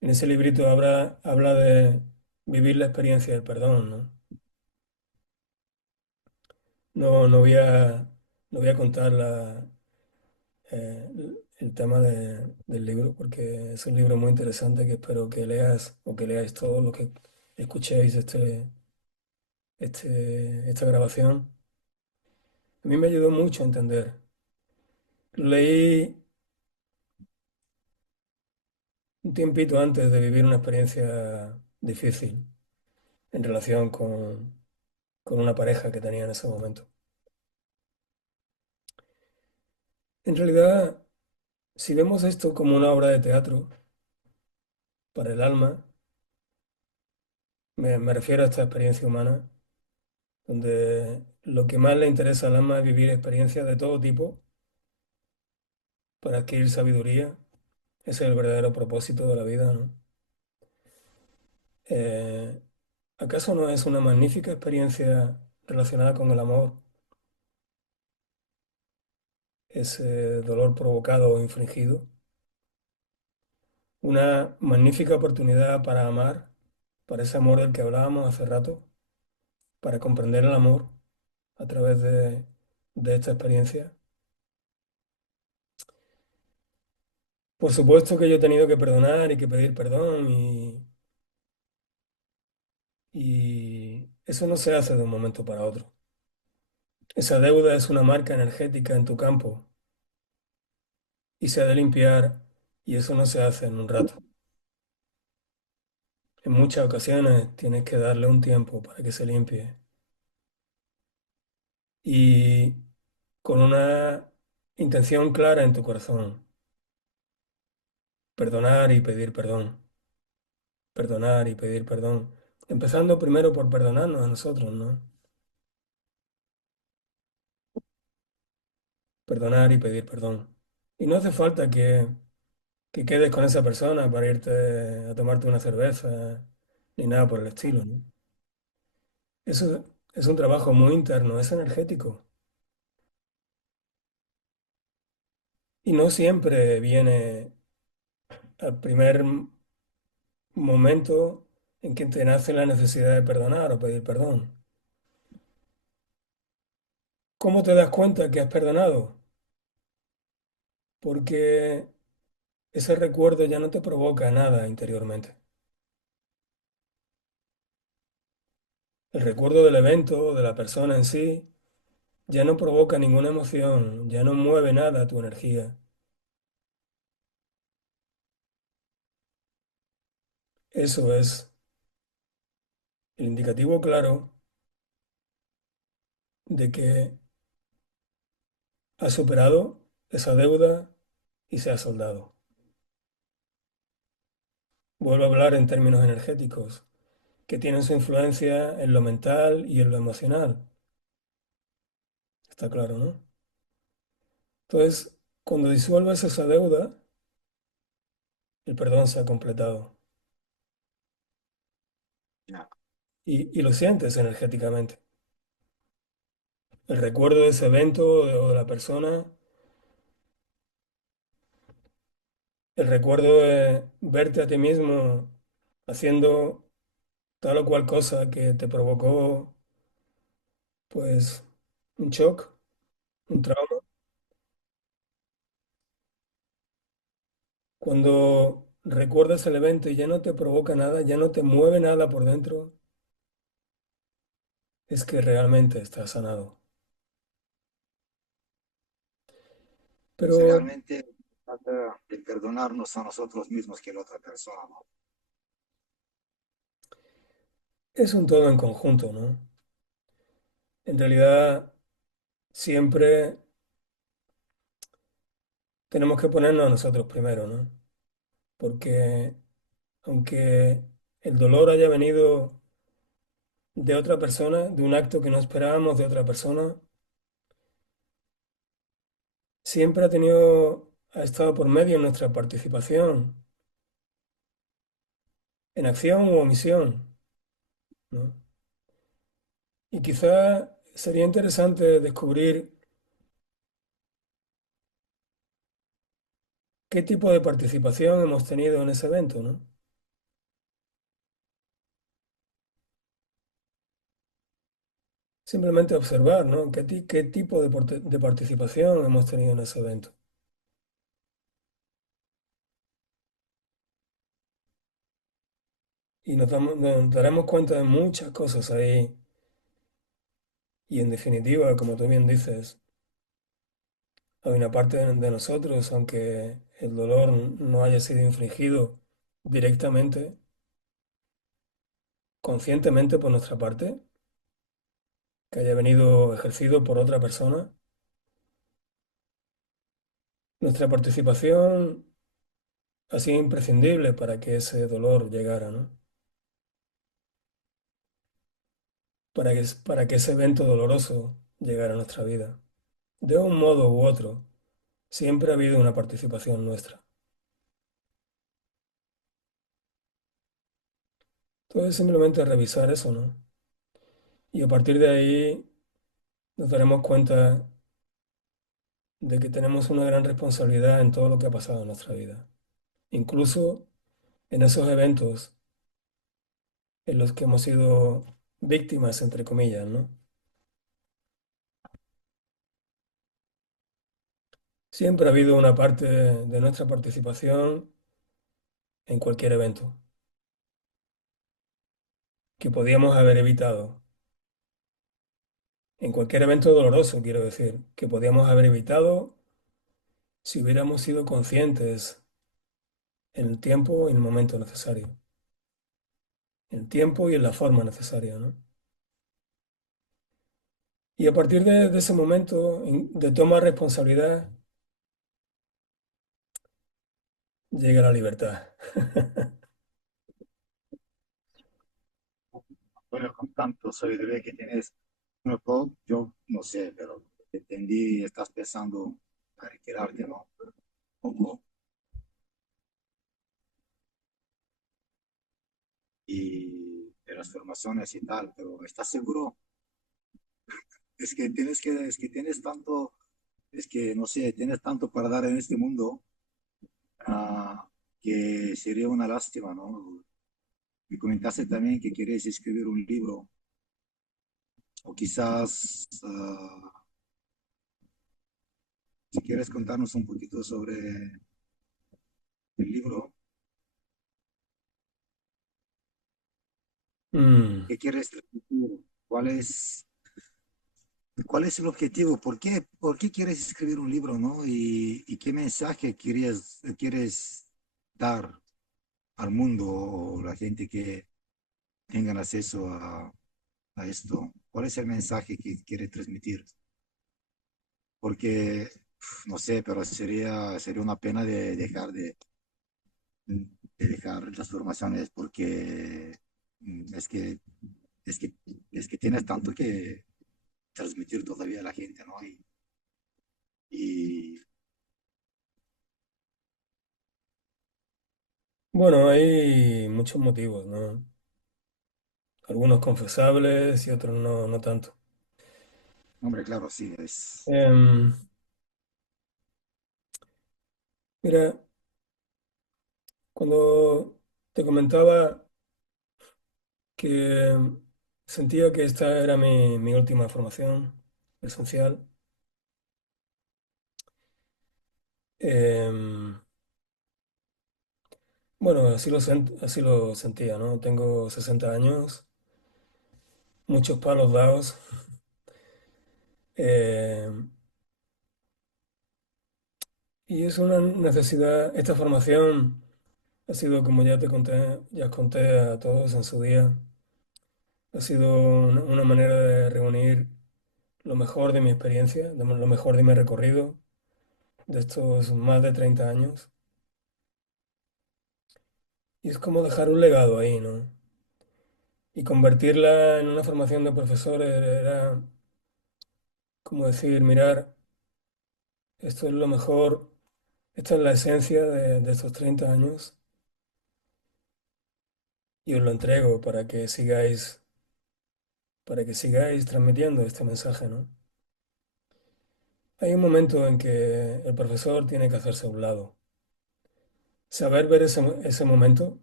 en ese librito habla de vivir la experiencia del perdón, ¿no? No voy no voy a contar el tema del libro porque es un libro muy interesante que espero que leas o que leáis todos los que escuchéis esta grabación. A mí me ayudó mucho a entender. Lo leí un tiempito antes de vivir una experiencia difícil en relación con una pareja que tenía en ese momento. En realidad, si vemos esto como una obra de teatro para el alma, me refiero a esta experiencia humana, donde lo que más le interesa al alma es vivir experiencias de todo tipo para adquirir sabiduría. Ese es el verdadero propósito de la vida, ¿no? Eh, ¿Acaso no es una magnífica experiencia relacionada con el amor, ese dolor provocado o infligido? Una magnífica oportunidad para amar, para ese amor del que hablábamos hace rato, para comprender el amor a través de esta experiencia. Por supuesto que yo he tenido que perdonar y que pedir perdón y eso no se hace de un momento para otro. Esa deuda es una marca energética en tu campo y se ha de limpiar y eso no se hace en un rato. En muchas ocasiones tienes que darle un tiempo para que se limpie y con una intención clara en tu corazón, perdonar y pedir perdón, perdonar y pedir perdón, empezando primero por perdonarnos a nosotros, ¿no? Perdonar y pedir perdón. Y no hace falta que quedes con esa persona para irte a tomarte una cerveza ni nada por el estilo, ¿no? Eso es un trabajo muy interno, es energético. Y no siempre viene al primer momento en que te nace la necesidad de perdonar o pedir perdón. ¿Cómo te das cuenta que has perdonado? Porque ese recuerdo ya no te provoca nada interiormente. El recuerdo del evento, de la persona en sí, ya no provoca ninguna emoción, ya no mueve nada tu energía. Eso es el indicativo claro de que has superado esa deuda y se ha soldado. Vuelvo a hablar en términos energéticos, que tienen su influencia en lo mental y en lo emocional. Está claro, ¿no? Entonces, cuando disuelves esa deuda, el perdón se ha completado Ya. y lo sientes energéticamente. El recuerdo de ese evento o de la persona, el recuerdo de verte a ti mismo haciendo tal o cual cosa que te provocó, pues, un shock, un trauma. Cuando recuerdas el evento y ya no te provoca nada, ya no te mueve nada por dentro, es que realmente estás sanado. Entonces, Pero realmente trata de perdonarnos a nosotros mismos que a la otra persona, ¿no? es un todo en conjunto, ¿no? En realidad, siempre tenemos que ponernos a nosotros primero, ¿no? Porque aunque el dolor haya venido de otra persona, de un acto que no esperábamos de otra persona, siempre ha estado por medio nuestra participación en acción u omisión, ¿no? Y quizá sería interesante descubrir qué tipo de participación hemos tenido en ese evento, ¿no? Simplemente observar, ¿no? ¿Qué tipo de participación hemos tenido en ese evento? Y nos daremos cuenta de muchas cosas ahí. Y en definitiva, como tú bien dices, hay una parte de nosotros, aunque el dolor no haya sido infligido directamente, conscientemente por nuestra parte, que haya venido ejercido por otra persona, nuestra participación ha sido imprescindible para que ese dolor llegara, ¿no? Para que ese evento doloroso llegara a nuestra vida. De un modo u otro, siempre ha habido una participación nuestra. Entonces simplemente revisar eso, ¿no? Y a partir de ahí nos daremos cuenta de que tenemos una gran responsabilidad en todo lo que ha pasado en nuestra vida. Incluso en esos eventos en los que hemos sido víctimas, entre comillas, ¿no? Siempre ha habido una parte de nuestra participación en cualquier evento que podíamos haber evitado. En cualquier evento doloroso, quiero decir, que podíamos haber evitado si hubiéramos sido conscientes en el tiempo y en el momento necesario. En el tiempo y en la forma necesaria, ¿no? Y a partir de ese momento de toma de responsabilidad, llega la libertad. Bueno, con tanto sabiduría que tienes, bueno, yo no sé, pero te entendí, estás pensando a retirarte, ¿no? Un poco, y de las formaciones y tal, pero ¿estás seguro? Es que tienes tanto, es que no sé, tienes tanto para dar en este mundo, ah, que sería una lástima, ¿no? Me comentaste también que quieres escribir un libro, o quizás, si quieres contarnos un poquito sobre el libro, Mm, ¿qué quieres transmitir? ¿Cuál es el objetivo? Por qué quieres escribir un libro, no? Y qué mensaje quieres dar al mundo o la gente que tengan acceso a esto? ¿Cuál es el mensaje que quiere transmitir? Porque, no sé, pero sería una pena de dejar las formaciones porque mm, es que, es que tienes tanto que transmitir todavía a la gente, ¿no? Y bueno, hay muchos motivos, ¿no? Algunos confesables y otros no, no tanto. hombre, claro, sí, es, Em, Mira, cuando te comentaba que sentía que esta era mi última formación esencial, em, bueno, así lo sentía, ¿no? Tengo 60 años, muchos palos dados, em, y es una necesidad. Esta formación ha sido, como ya te conté, ya os conté a todos en su día, ha sido una manera de reunir lo mejor de mi experiencia, lo mejor de mi recorrido de estos más de 30 años. Y es como dejar un legado ahí, ¿no? Y convertirla en una formación de profesores era como decir, mirar, esto es lo mejor, esta es la esencia de estos 30 años y os lo entrego para que sigáis transmitiendo este mensaje, ¿no? Hay un momento en que el profesor tiene que hacerse a un lado. Saber ver ese momento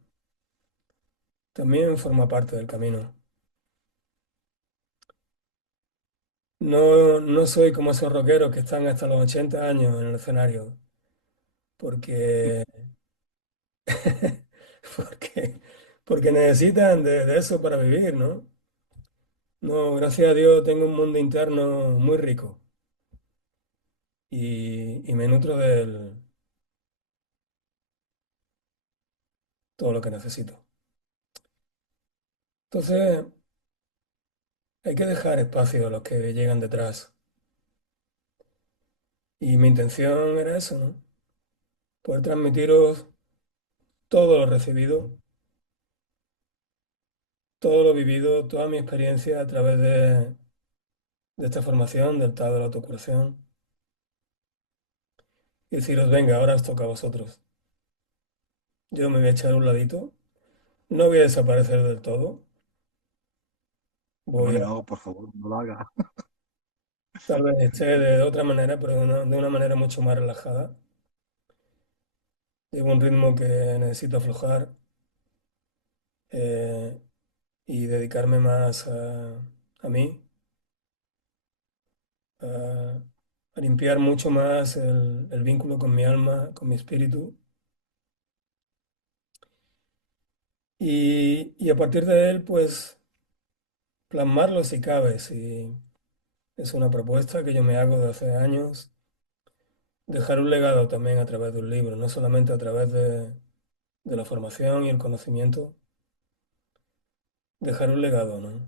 también forma parte del camino. No, no soy como esos rockeros que están hasta los 80 años en el escenario, porque, porque, porque necesitan de eso para vivir, ¿no? No, gracias a Dios tengo un mundo interno muy rico y me nutro de todo lo que necesito. Entonces, hay que dejar espacio a los que llegan detrás. Y mi intención era eso, ¿no? Poder transmitiros todo lo recibido, todo lo vivido, toda mi experiencia a través de esta formación del Tao de la autocuración. Y deciros, venga, ahora os toca a vosotros. Yo me voy a echar a un ladito, no voy a desaparecer del todo, voy Ay, a, no, por favor, no lo haga. tal vez esté de otra manera, pero de una manera mucho más relajada. Llevo un ritmo que necesito aflojar eh, y dedicarme más a mí, a, a limpiar mucho más el vínculo con mi alma, con mi espíritu. Y a partir de él, pues, plasmarlo si cabe, si es una propuesta que yo me hago de hace años. Dejar un legado también a través de un libro, no solamente a través de la formación y el conocimiento, dejar un legado, ¿no?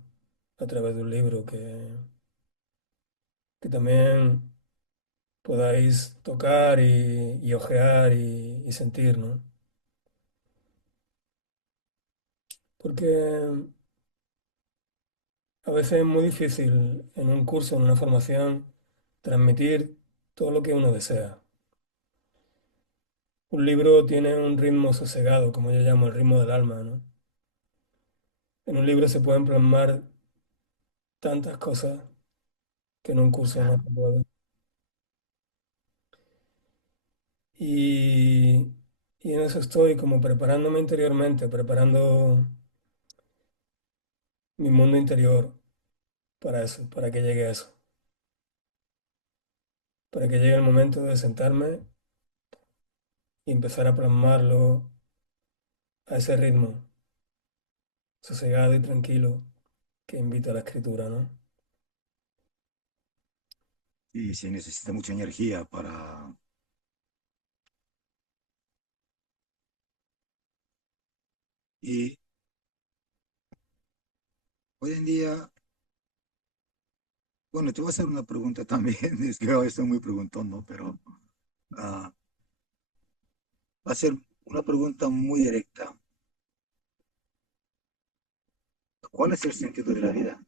A través de un libro que también podáis tocar y ojear y sentir, ¿no? Porque a veces es muy difícil en un curso, en una formación, transmitir todo lo que uno desea. Un libro tiene un ritmo sosegado, como yo llamo el ritmo del alma, ¿no? En un libro se pueden plasmar tantas cosas que en un curso no Claro. se puede. Y, y en eso estoy como preparándome interiormente, preparando mi mundo interior para eso, para que llegue a eso, para que llegue el momento de sentarme y empezar a plasmarlo a ese ritmo sosegado y tranquilo que invita a la escritura, ¿no? Y se necesita mucha energía para... Y hoy en día, bueno, te voy a hacer una pregunta también, es que hoy estoy muy preguntón, ¿no? Pero ah, va a ser una pregunta muy directa. ¿Cuál es el sentido de la vida?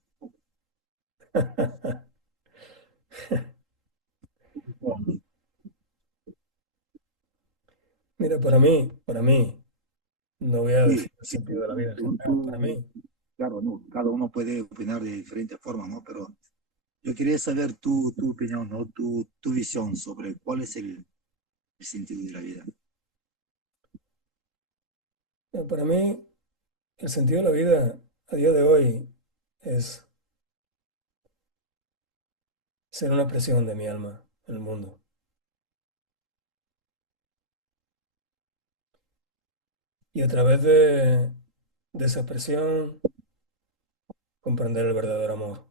Mira, para mí, no voy a Sí, decir el sí, sentido de la vida en general, para mí, claro, no, cada uno puede opinar de diferentes formas, ¿no? Pero yo quería saber tu opinión, ¿no? Tu visión sobre cuál es el sentido de la vida. para mí, el sentido de la vida a día de hoy es ser una expresión de mi alma en el mundo. Y a través de esa expresión, comprender el verdadero amor.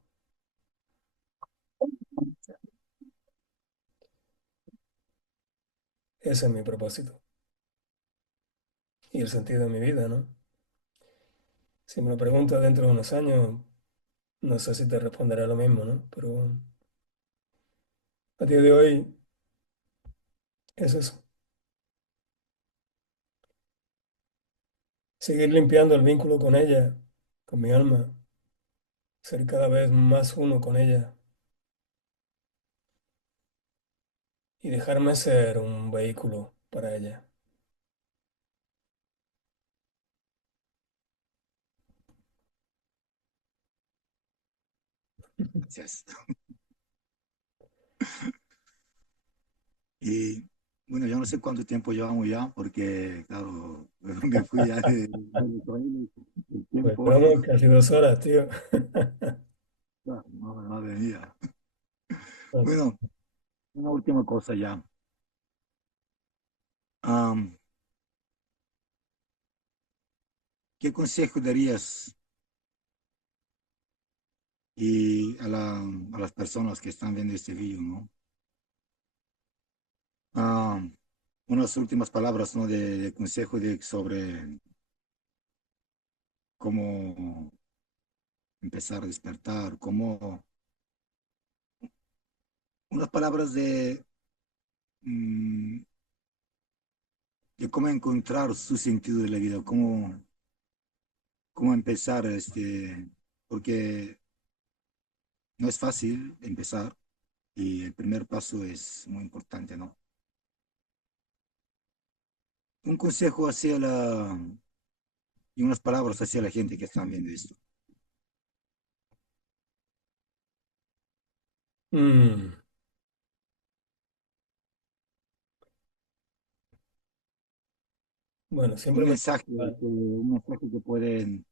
Ese es mi propósito y el sentido de mi vida, ¿no? Si me lo preguntas dentro de unos años, no sé si te responderé lo mismo, ¿no? Pero a día de hoy es eso. Seguir limpiando el vínculo con ella, con mi alma, ser cada vez más uno con ella y dejarme ser un vehículo para ella. Gracias. Y bueno, yo no sé cuánto tiempo llevamos ya, porque, claro, me fui ya de Israel, el Pues tiempo, vamos, casi 2 horas, tío. no, madre mía. Bueno, Bueno, una última cosa ya. Am, ¿Qué consejo darías a las personas que están viendo este video, ¿no? Am, Unas últimas palabras, ¿no? De consejo sobre cómo empezar a despertar, unas palabras mm, de cómo encontrar su sentido de la vida, cómo empezar, porque no es fácil empezar y el primer paso es muy importante, ¿no? Un consejo y unas palabras hacia la gente que están viendo esto. mm, bueno, Un siempre me... mensaje, un mensaje que pueden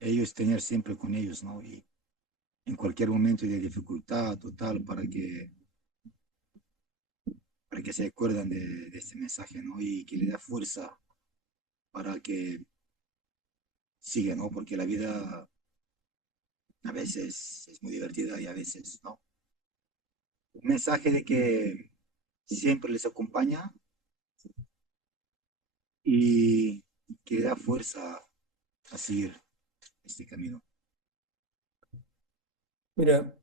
ellos tener siempre con ellos, ¿no? Y en cualquier momento de dificultad total para que se acuerdan de este mensaje, ¿no? Y que le da fuerza para que sigan, ¿no? Porque la vida a veces es muy divertida y a veces no. Un mensaje de que siempre les acompaña y que le da fuerza a seguir este camino. Mira,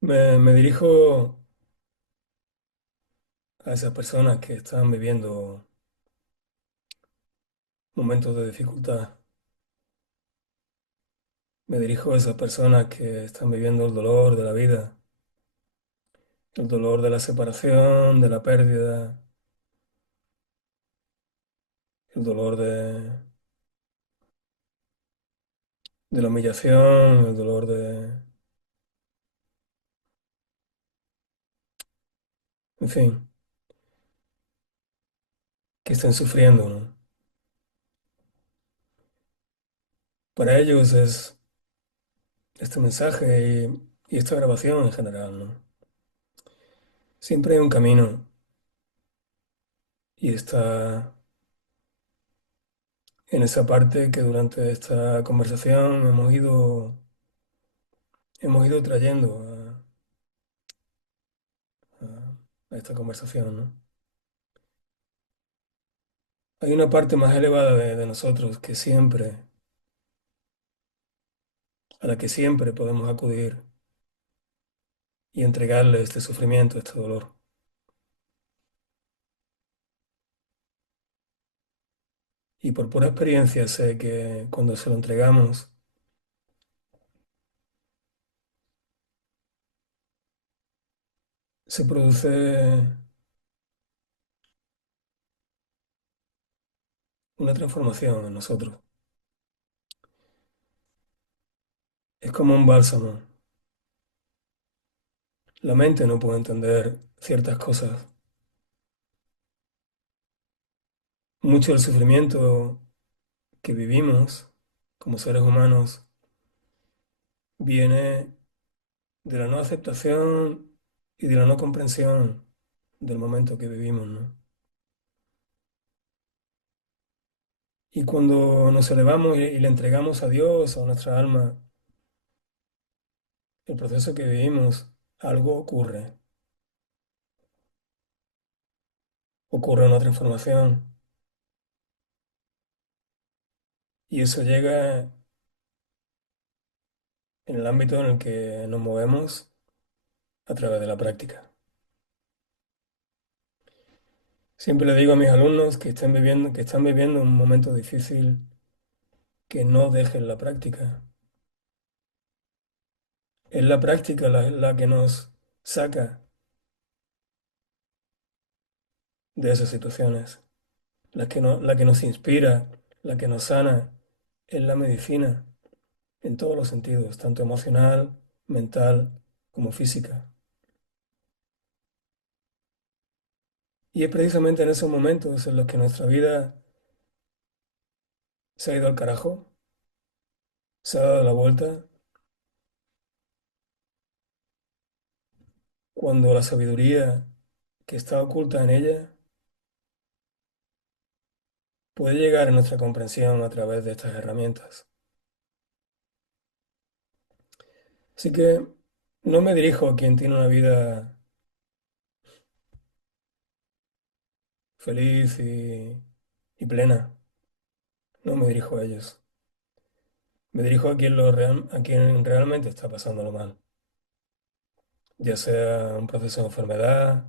me dirijo a esas personas que están viviendo momentos de dificultad. Me dirijo a esas personas que están viviendo el dolor de la vida, el dolor de la separación, de la pérdida, el dolor de la humillación, el dolor en fin, que estén sufriendo, ¿no? Para ellos es este mensaje y esta grabación en general, ¿no? Siempre hay un camino y está en esa parte que durante esta conversación hemos ido trayendo a esta conversación, ¿no? Hay una parte más elevada de nosotros a la que siempre podemos acudir y entregarle este sufrimiento, este dolor. Y por pura experiencia sé que cuando se lo entregamos, se produce una transformación en nosotros. Es como un bálsamo. La mente no puede entender ciertas cosas. Mucho del sufrimiento que vivimos como seres humanos viene de la no aceptación y de la no comprensión del momento que vivimos, ¿no? Y cuando nos elevamos y le entregamos a Dios, a nuestra alma, el proceso que vivimos, algo ocurre. Ocurre una transformación y eso llega en el ámbito en el que nos movemos a través de la práctica. Siempre le digo a mis alumnos que están viviendo un momento difícil, que no dejen la práctica. Es la práctica la que nos saca de esas situaciones, la que nos inspira, la que nos sana, es la medicina. en todos los sentidos, tanto emocional, mental como física. Y es precisamente en esos momentos en los que nuestra vida se ha ido al carajo, se ha dado la vuelta, cuando la sabiduría que está oculta en ella puede llegar a nuestra comprensión a través de estas herramientas. Así que no me dirijo a quien tiene una vida feliz y plena, no me dirijo a ellos. Me dirijo a a quien realmente está pasándolo mal, ya sea un proceso de enfermedad,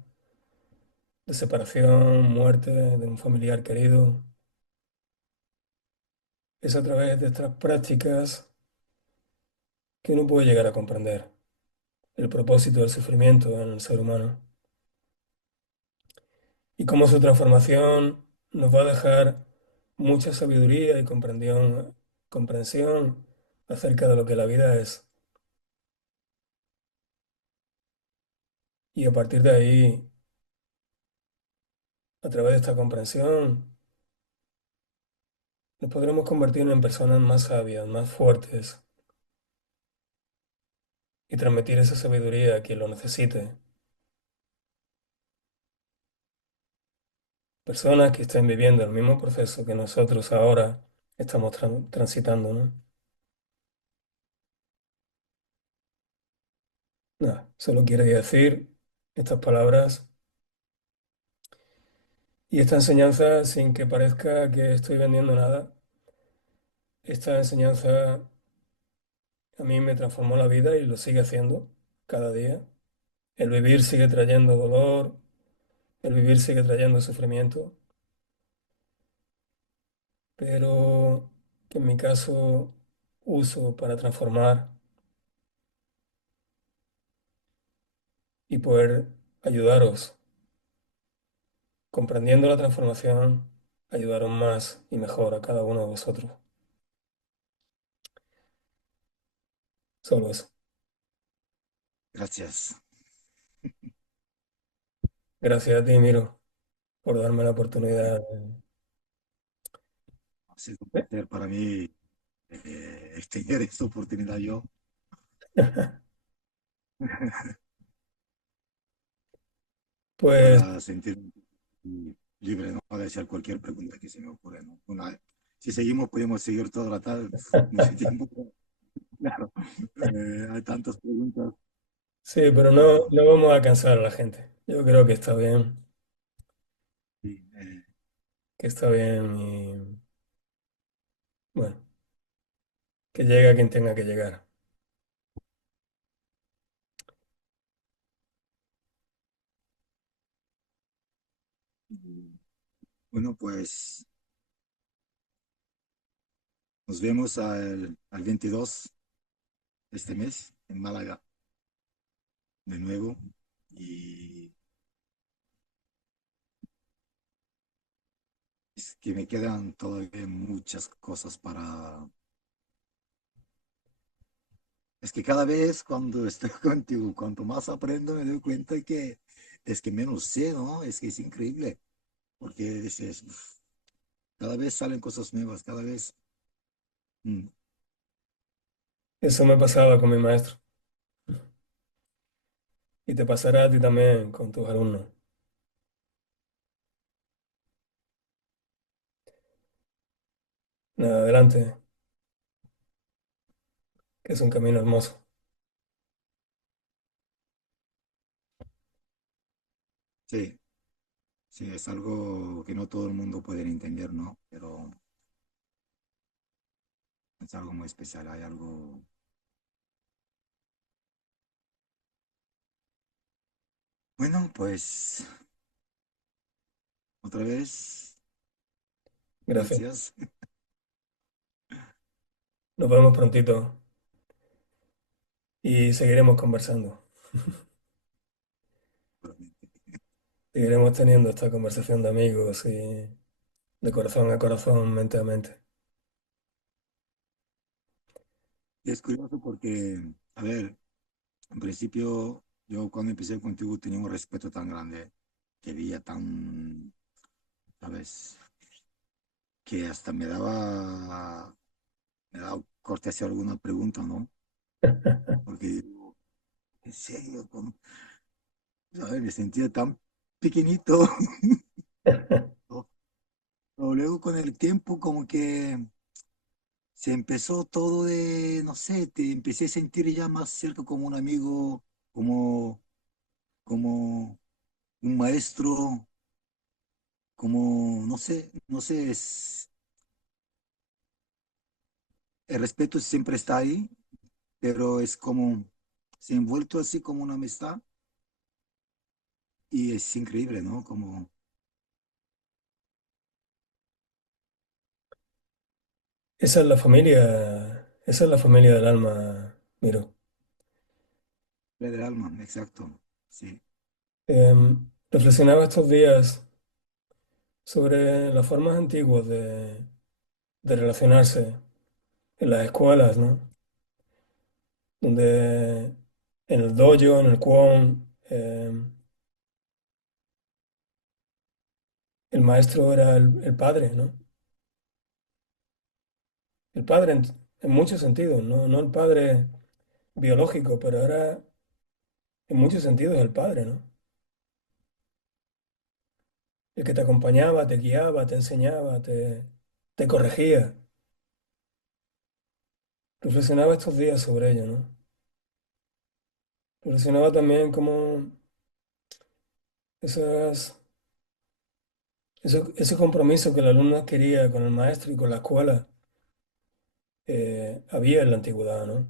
de separación, muerte de un familiar querido. Es a través de estas prácticas que uno puede llegar a comprender el propósito del sufrimiento en el ser humano y cómo su transformación nos va a dejar mucha sabiduría y comprensión acerca de lo que la vida es. Y a partir de ahí, a través de esta comprensión, nos podremos convertir en personas más sabias, más fuertes y transmitir esa sabiduría a quien lo necesite. Personas que estén viviendo el mismo proceso que nosotros ahora estamos transitando, ¿no? Nada, solo quiero decir estas palabras y esta enseñanza sin que parezca que estoy vendiendo nada. Esta enseñanza a mí me transformó la vida y lo sigue haciendo cada día. El vivir sigue trayendo dolor, el vivir sigue trayendo sufrimiento, pero que en mi caso uso para transformar y poder ayudaros, comprendiendo la transformación, ayudaros más y mejor a cada uno de vosotros. Solo eso. Gracias. Gracias a ti, Miro, por darme la oportunidad. Ha sido un placer para mí tener esta oportunidad yo Pues para sentirme libre, ¿no? De hacer cualquier pregunta que se me ocurra, ¿no? Si seguimos, podemos seguir toda la tarde, mucho tiempo. Claro, hay tantas preguntas, sí, pero pero no vamos a cansar a la gente. Yo creo sí, que está bien y bueno, que llegue a quien tenga que llegar. bueno, pues nos vemos al 22 de este mes en Málaga de nuevo y es que me quedan todavía muchas cosas para... Es que cada vez cuando estoy contigo, cuanto más aprendo, me doy cuenta que es que menos sé, ¿no? Es que es increíble, porque dices, "Uf, cada vez salen cosas nuevas, cada vez... mm, Eso me pasaba con mi maestro y te pasará a ti también con tus alumnos. Nada, adelante, que es un camino hermoso. sí, sí, es algo que no todo el mundo puede entender, ¿no? Pero es algo muy especial, hay algo... Bueno, pues otra vez, Gracias. gracias. Nos vemos prontito y seguiremos conversando. Seguiremos teniendo esta conversación de amigos y de corazón a corazón, mente a mente. Y es curioso porque, a ver, en principio, yo cuando empecé contigo tenía un respeto tan grande, que veía tan, ¿sabes? Que hasta me daba corte hacer alguna pregunta, ¿no? Porque digo, en serio, ¿sabes? Me sentía tan pequeñito. ¿No? Pero luego con el tiempo como que se empezó todo de, no sé, te empecé a sentir ya más cerca como un amigo, como un maestro, como, no sé, el respeto siempre está ahí, pero es como, se ha envuelto así como una amistad y es increíble, ¿no? Como Esa es la familia del alma, Miro. del alma, exacto, sí. Reflexionaba estos días sobre las formas antiguas de relacionarse en las escuelas, ¿no? Donde en el dojo, en el kwon, el maestro era el padre, ¿no? El padre en muchos sentidos, ¿no? No el padre biológico, pero era en muchos sentidos el padre, ¿no? El que te acompañaba, te guiaba, te enseñaba, te corregía. Reflexionaba estos días sobre ello, ¿no? Reflexionaba también cómo esas, ese compromiso que el alumno quería con el maestro y con la escuela había en la antigüedad, ¿no?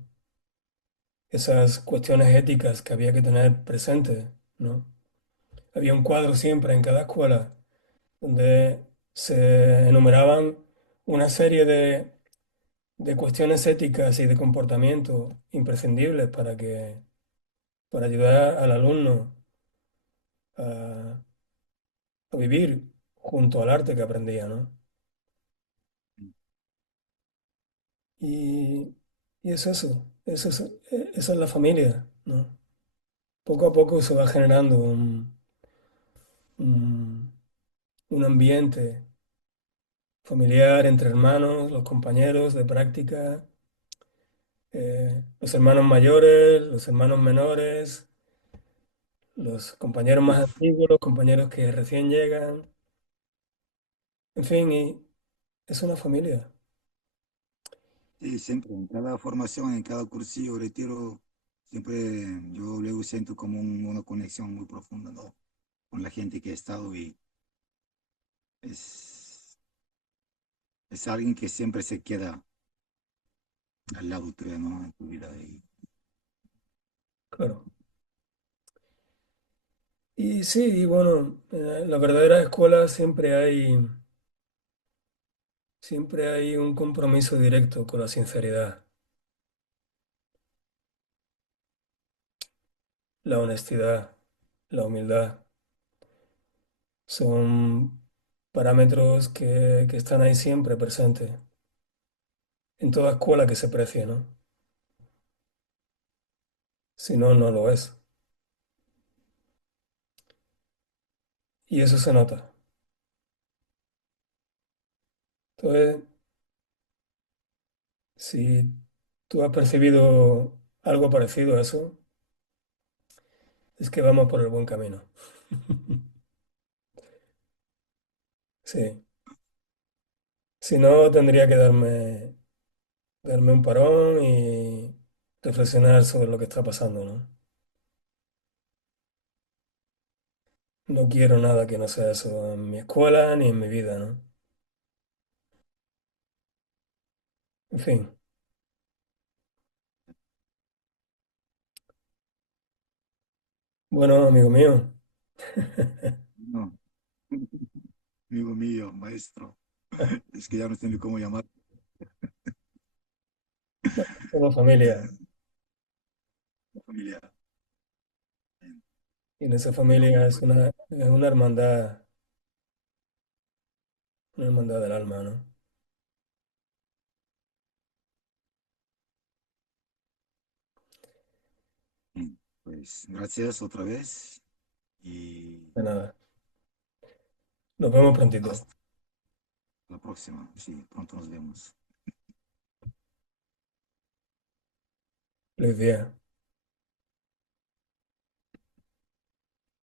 Esas cuestiones éticas que había que tener presentes, ¿no? Había un cuadro siempre en cada escuela donde se enumeraban una serie de cuestiones éticas y de comportamiento imprescindibles para ayudar al alumno a, a vivir junto al arte que aprendía, ¿no? Y, y es eso, esa es la familia, ¿no? Poco a poco se va generando un, un ambiente familiar entre hermanos, los compañeros de práctica, los hermanos mayores, los hermanos menores, los compañeros más Uf, antiguos, los compañeros que recién llegan, en fin, y es una familia. sí, siempre, en cada formación, en cada cursillo, retiro, siempre yo luego siento como una conexión muy profunda, ¿no? Con la gente que he estado y es, es alguien que siempre se queda al lado tuyo, ¿no? En tu vida. Claro. Y sí, y bueno, en la verdadera escuela siempre hay un compromiso directo con la sinceridad, la honestidad, la humildad. Son parámetros que están ahí siempre presentes, en toda escuela que se precie, ¿no? Si no, no lo es. Y eso se nota. Entonces, si tú has percibido algo parecido a eso, es que vamos por el buen camino. Sí. Si no, tendría que darme un parón y reflexionar sobre lo que está pasando, ¿no? No quiero nada que no sea eso en mi escuela ni en mi vida, ¿no? En fin. Bueno, amigo mío, No, amigo mío, maestro, es que ya no sé ni cómo llamar somos familia. a la familia. Y en esa Pero familia es una hermandad del alma, ¿no? Pues gracias otra vez y De nada. Nos vemos prontito. hasta la próxima. Sí, pronto nos vemos. Feliz día.